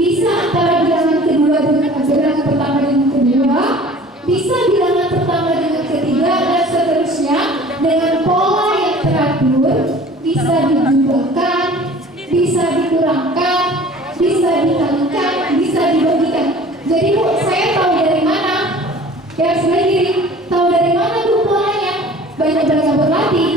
Bisa antara bilangan kedua dengan bilangan pertama dengan kedua, bisa bilangan pertama dengan ketiga dan seterusnya dengan pola yang teratur, bisa dijumlahkan, bisa dikurangkan, bisa dikalikan, bisa dibagikan. Jadi Bu, saya tahu dari mana? Ya sebenarnya tahu dari mana Bu polanya? Banyak berlatih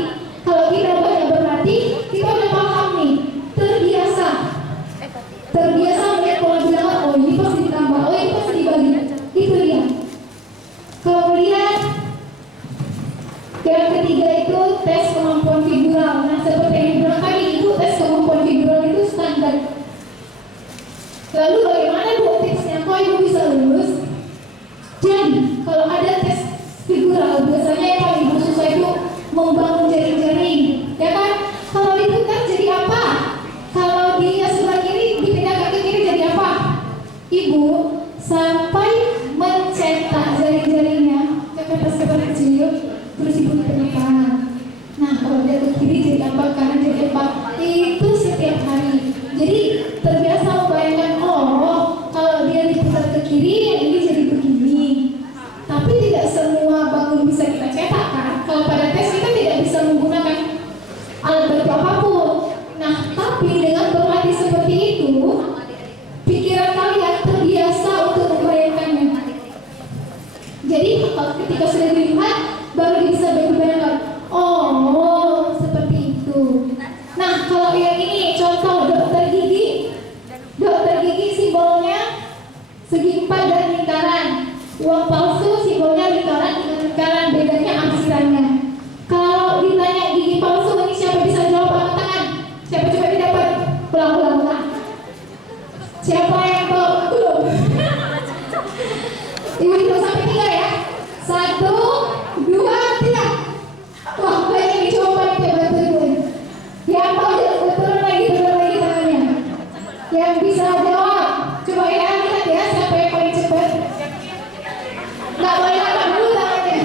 Tapi dengan berlatih seperti itu, pikiran kalian terbiasa untuk membayangkannya. Jadi ketika sudah dilihat, baru bisa dibayangkan. Oh, seperti itu. Nah, kalau yang ini contoh dokter gigi. Dokter gigi simbolnya segi empat dan lingkaran. Uang palsu simbolnya lingkaran dengan lingkaran, bedanya arsirannya. Kalau ditanya gigi palsu ini siapa bisa jawab angkat tangan? Siapa coba didapat? Pulang. Siapa yang tahu? Belum. Ibu hitung sampai 3 ya. 1, 2, 3. Wah, banyak nih coba bantu ibu. Yang tahu turun lagi tangannya. Yang bisa jawab, coba ya lihat ya siapa yang paling cepat. Nggak boleh angkat dulu tangannya.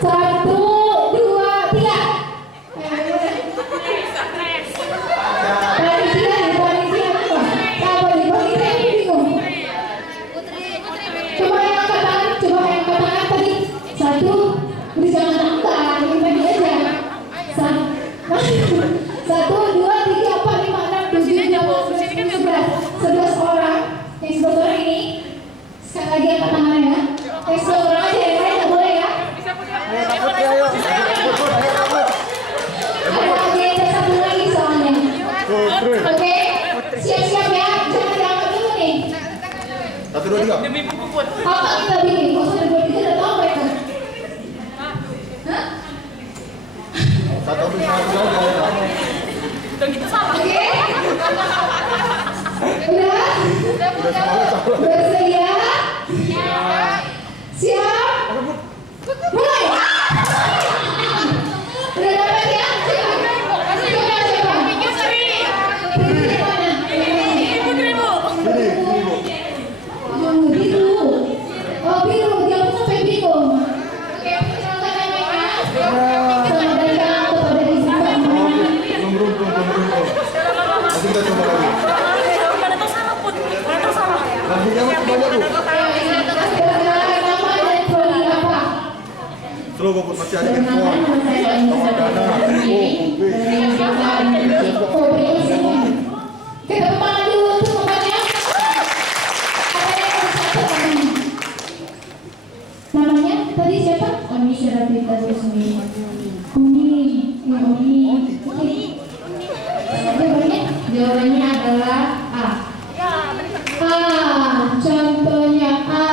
1, 2, 3. Coba yang angkat tangan tadi. 1, beri jangan tambah, ini tadi aja. 1, 2, 3, 4, 5, 6, 7, 8, 9, 11 orang. Yang 11 orang ini sekali lagi angkat tangannya ya. Yang 11 orang aja, yang lain nggak boleh ya. Ada agenda satu lagi soalnya. Oke, siap-siap ya, jangan diangkat dulu nih. 1, 2, 3. Apa kita bikin? Kok sudah 2, 3 udah tahu mereka? Hah? 1, 2, 3. Oke? Udah? Bersedia? Siap? Mulai! Udah dapat ya? Siapa? Putri mana? Jangan biru. Oh biru, dia pun sampai bingung. Oke, silakan namanya. Selamat datang kepada ibu kami. Belum beruntung. Nanti kita coba lagi. Lagunya masih banyak tuh. Perkenalkan nama dan prodi apa? Slow Puput, masih ada handphone. Dana, Oh, berisinya. Kita tangan dulu untuk temannya. Ada yang bersatu namanya. Namanya tadi siapa? Oni Syarafita Rusmi. Uni. Ya, Uni. Oke. Jawabannya? Jawabannya adalah A. Contohnya A,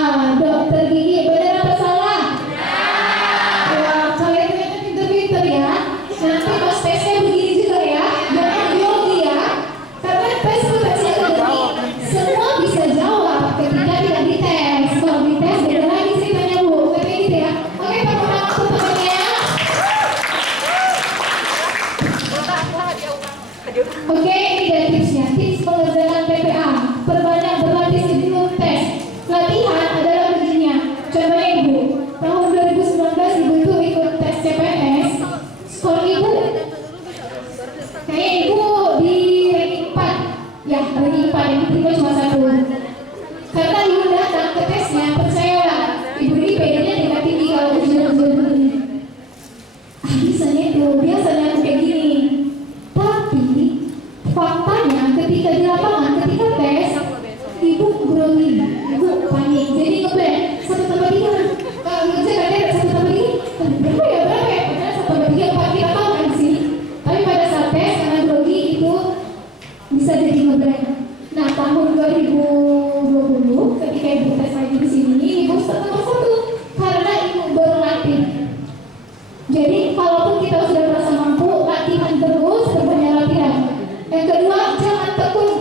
dokter gigi. Benar apa salah? Wah, kalian ternyata pinter-pinter ya. Nanti pas tesnya begini juga ya. Jangan grogi ya. Karena tes potensi akademik semua bisa jawab ketika tidak dites. Kalau dites beda lagi ceritanya Bu. Kayak gitu ya. Oke, tepuk tangan untuk temannya. Oke, ini dari tipsnya. Tips pengerjaan PPA. Perbanyak berlatih sebelum tes. Latihan adalah begininya. Contohnya Ibu, tahun 2019 Ibu itu ikut tes CPNS. Skor Ibu, kayaknya Ibu di ranking 4. Ya, ranking 4, yang diterima cuma 1. Karena Ibu datang ke tesnya, percayalah, Ibu ini PD-nya tidak tinggi kalau ujian-ujian begini. Bisanya itu, biasanya aku kayak gini. Tapi faktanya ketika di lapangan, ketika tes, Ibu grogi, Ibu panik. Jadi ngeblank 1 tambah 3. Kalau ngerjakan ada 1 tambah 3, berapa ya? Padahal 1 tambah 3, 4 kita tahu kan di sini. Tapi pada saat tes karena grogi itu bisa jadi ngeblank. Nah, tahun 2020 ketika Ibu tes lagi di sini, Ibu start nomor 1 karena Ibu baru latih. Jadi kalaupun kita sudah merasa mampu, latihan terus, perbanyak latihan. Yang kedua, jangan tekun.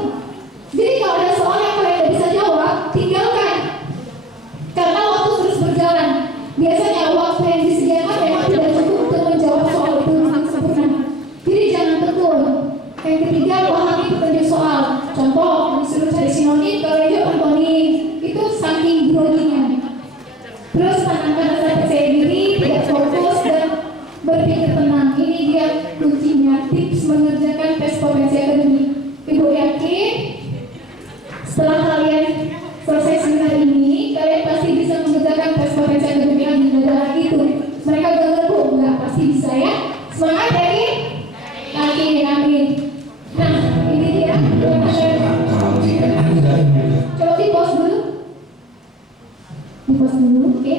Jadi kalau ada soal yang kalian tidak bisa jawab, tinggalkan. Karena waktu terus berjalan. Biasanya waktu yang disediakan memang tidak cukup untuk menjawab soal itu dengan sempurna. Jadi jangan tekun. Yang ketiga, pahami petunjuk soal. Contoh, disuruh cari sinonim, kalau jawab antonim. Itu saking groginya. Terus tanamkan rasa percaya diri, tidak fokus dan berpikir tenang. Ini dia kuncinya, tips mengerjakan tes potensi akademik. Ibu yakin setelah kalian selesai seminar ini, kalian pasti bisa mengerjakan tes potensi akademik lagi. Nggak ada lagi tuh. Mereka gagal Bu, nggak pasti bisa ya. Semangat yakin? Yakin. kelas dulu, oke?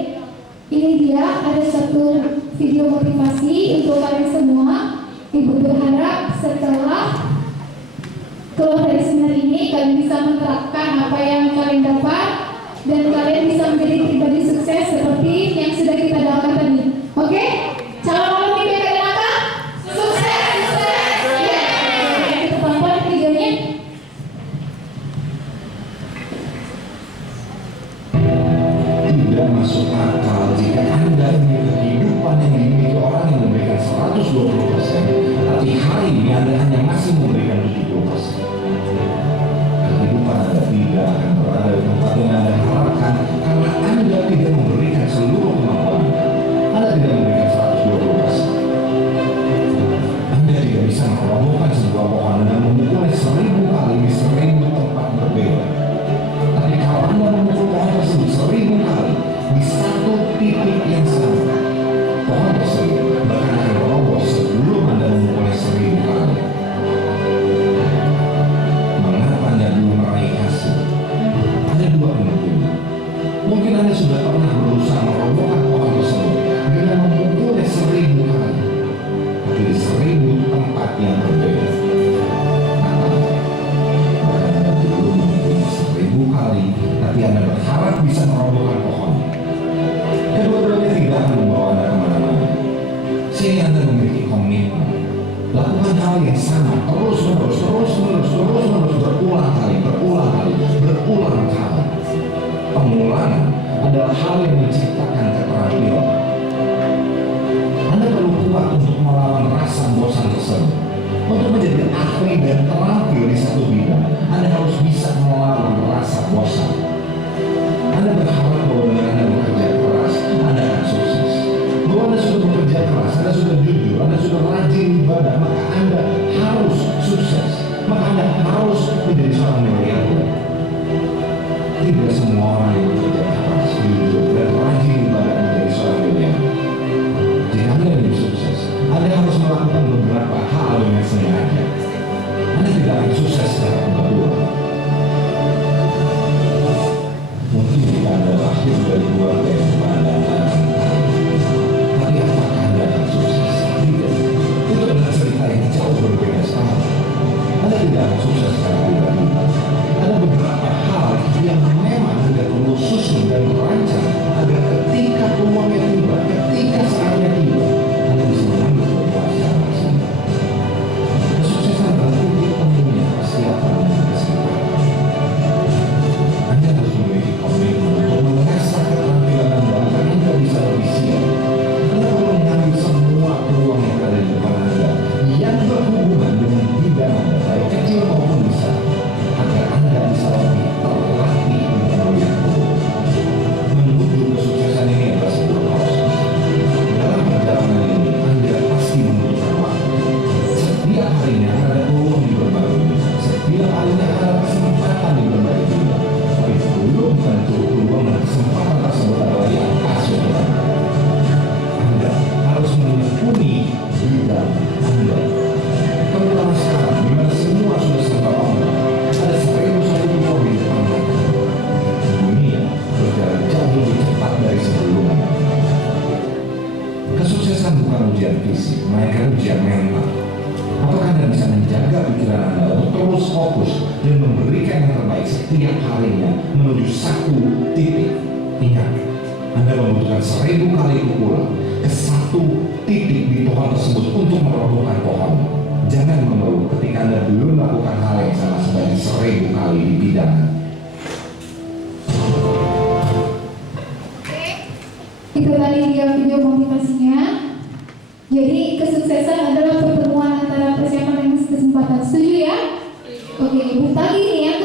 Ini dia ada satu video motivasi untuk kalian semua. Ibu berharap setelah keluar dari seminar ini kalian bisa menerapkan apa yang kalian dapat dan kalian bisa menjadi pribadi sukses seperti yang sudah kita doakan tadi. Oke? Calon alumni PKDNK sukses, sukses. Kita tonton videonya. Tidak masuk akal jika Anda memiliki kehidupan yang dimiliki orang yang memberikan 120%, tapi hari ini Anda hanya masih memberikan 70%. Kehidupan Anda tidak akan berada di tempat yang Anda harapkan karena Anda tidak memberikan seluruh kemampuan. Anda tidak memberikan 120%. Anda tidak bisa merobohkan sebuah pohon dan memukulnya 1000 kali di 1000 tempat berbeda. Tapi kalau Anda memukul pohon tersebut 1000 kali di satu titik yang sama, pohon tersebut bahkan akan roboh sebelum Anda memukulnya 1000 kali. Mengapa Anda belum meraih hasil? Ada dua kemungkinan. Mungkin Anda sudah pernah berusaha merobohkan pohon tersebut dengan memukulnya 1000 kali, tapi di 1000 tempat yang berbeda. Kali, tapi Anda berharap bisa merobohkan pohon. Kedua-duanya tidak akan membawa Anda kemana-mana. Sehingga Anda memiliki komitmen, lakukan hal yang sama terus-menerus, berulang kali. Pengulangan adalah hal yang menciptakan keterampilan. Anda perlu kuat untuk melawan rasa bosan tersebut. Untuk menjadi ahli dan terampil di satu bidang, Anda harus bisa melawan rasa bosan. Anda berharap bahwa dengan Anda bekerja keras, Anda akan sukses. Bahwa Anda sudah bekerja keras, Anda sudah jujur, Anda sudah rajin ibadah, maka Anda harus sukses. Maka Anda harus menjadi seorang miliarder. Tidak semua orang yang bekerja keras, jujur, dan rajin ibadah menjadi seorang miliarder. Jika Anda ingin sukses, Anda harus melakukan beberapa hal dengan sengaja. Anda tidak akan sukses secara kebetulan. Mungkin jika Anda lahir dari keluarga yang berpandangan, tapi apakah Anda akan sukses? Tidak. Itu adalah cerita yang jauh berbeda sekali. Anda tidak akan sukses secara pribadi. Ada beberapa hal yang memang Anda perlu susun dan merancang agar ketika peluangnya tiba, ketika saatnya tiba, Anda bisa mengambil sebuah secara maksimal. Kesuksesan adalah titik temunya persiapan dan kesempatan. Anda harus memiliki komitmen untuk mengasah keterampilan Anda agar Anda bisa lebih siap. Anda perlu mengambil semua peluang yang ada di depan Anda yang berhubungan dengan bidang Anda, baik kecil maupun besar, agar Anda bisa lebih terlatih untuk melihat peluang. Menuju kesuksesan ini adalah sebuah proses. Dalam perjalanan ini, Anda pasti membutuhkan waktu. Setiap harinya ada peluang di berbagai bidang. Setiap harinya ada kesempatan di berbagai bidang. Tapi belum tentu peluang dan kesempatan tersebut adalah yang pas untuk Anda. Anda harus menekuni bidang Anda. Terutama sekarang, di mana semua sudah serba online, ada 1001 peluang di depan Anda. Dunia berjalan jauh lebih cepat dari sebelumnya. Kesuksesan bukan ujian fisik, melainkan ujian mental. Apakah Anda bisa menjaga pikiran Anda untuk terus fokus dan memberikan yang terbaik setiap harinya menuju satu titik? Ingat, Anda membutuhkan 1000 kali pukulan ke satu titik di pohon tersebut untuk merobohkan pohon. Jangan mengeluh ketika Anda belum melakukan hal yang sama sebanyak 1000 kali di bidang. Itu tadi dia video motivasinya. Jadi kesuksesan adalah pertemuan antara persiapan dan kesempatan. Setuju ya? Oke, ibu tadi nih ya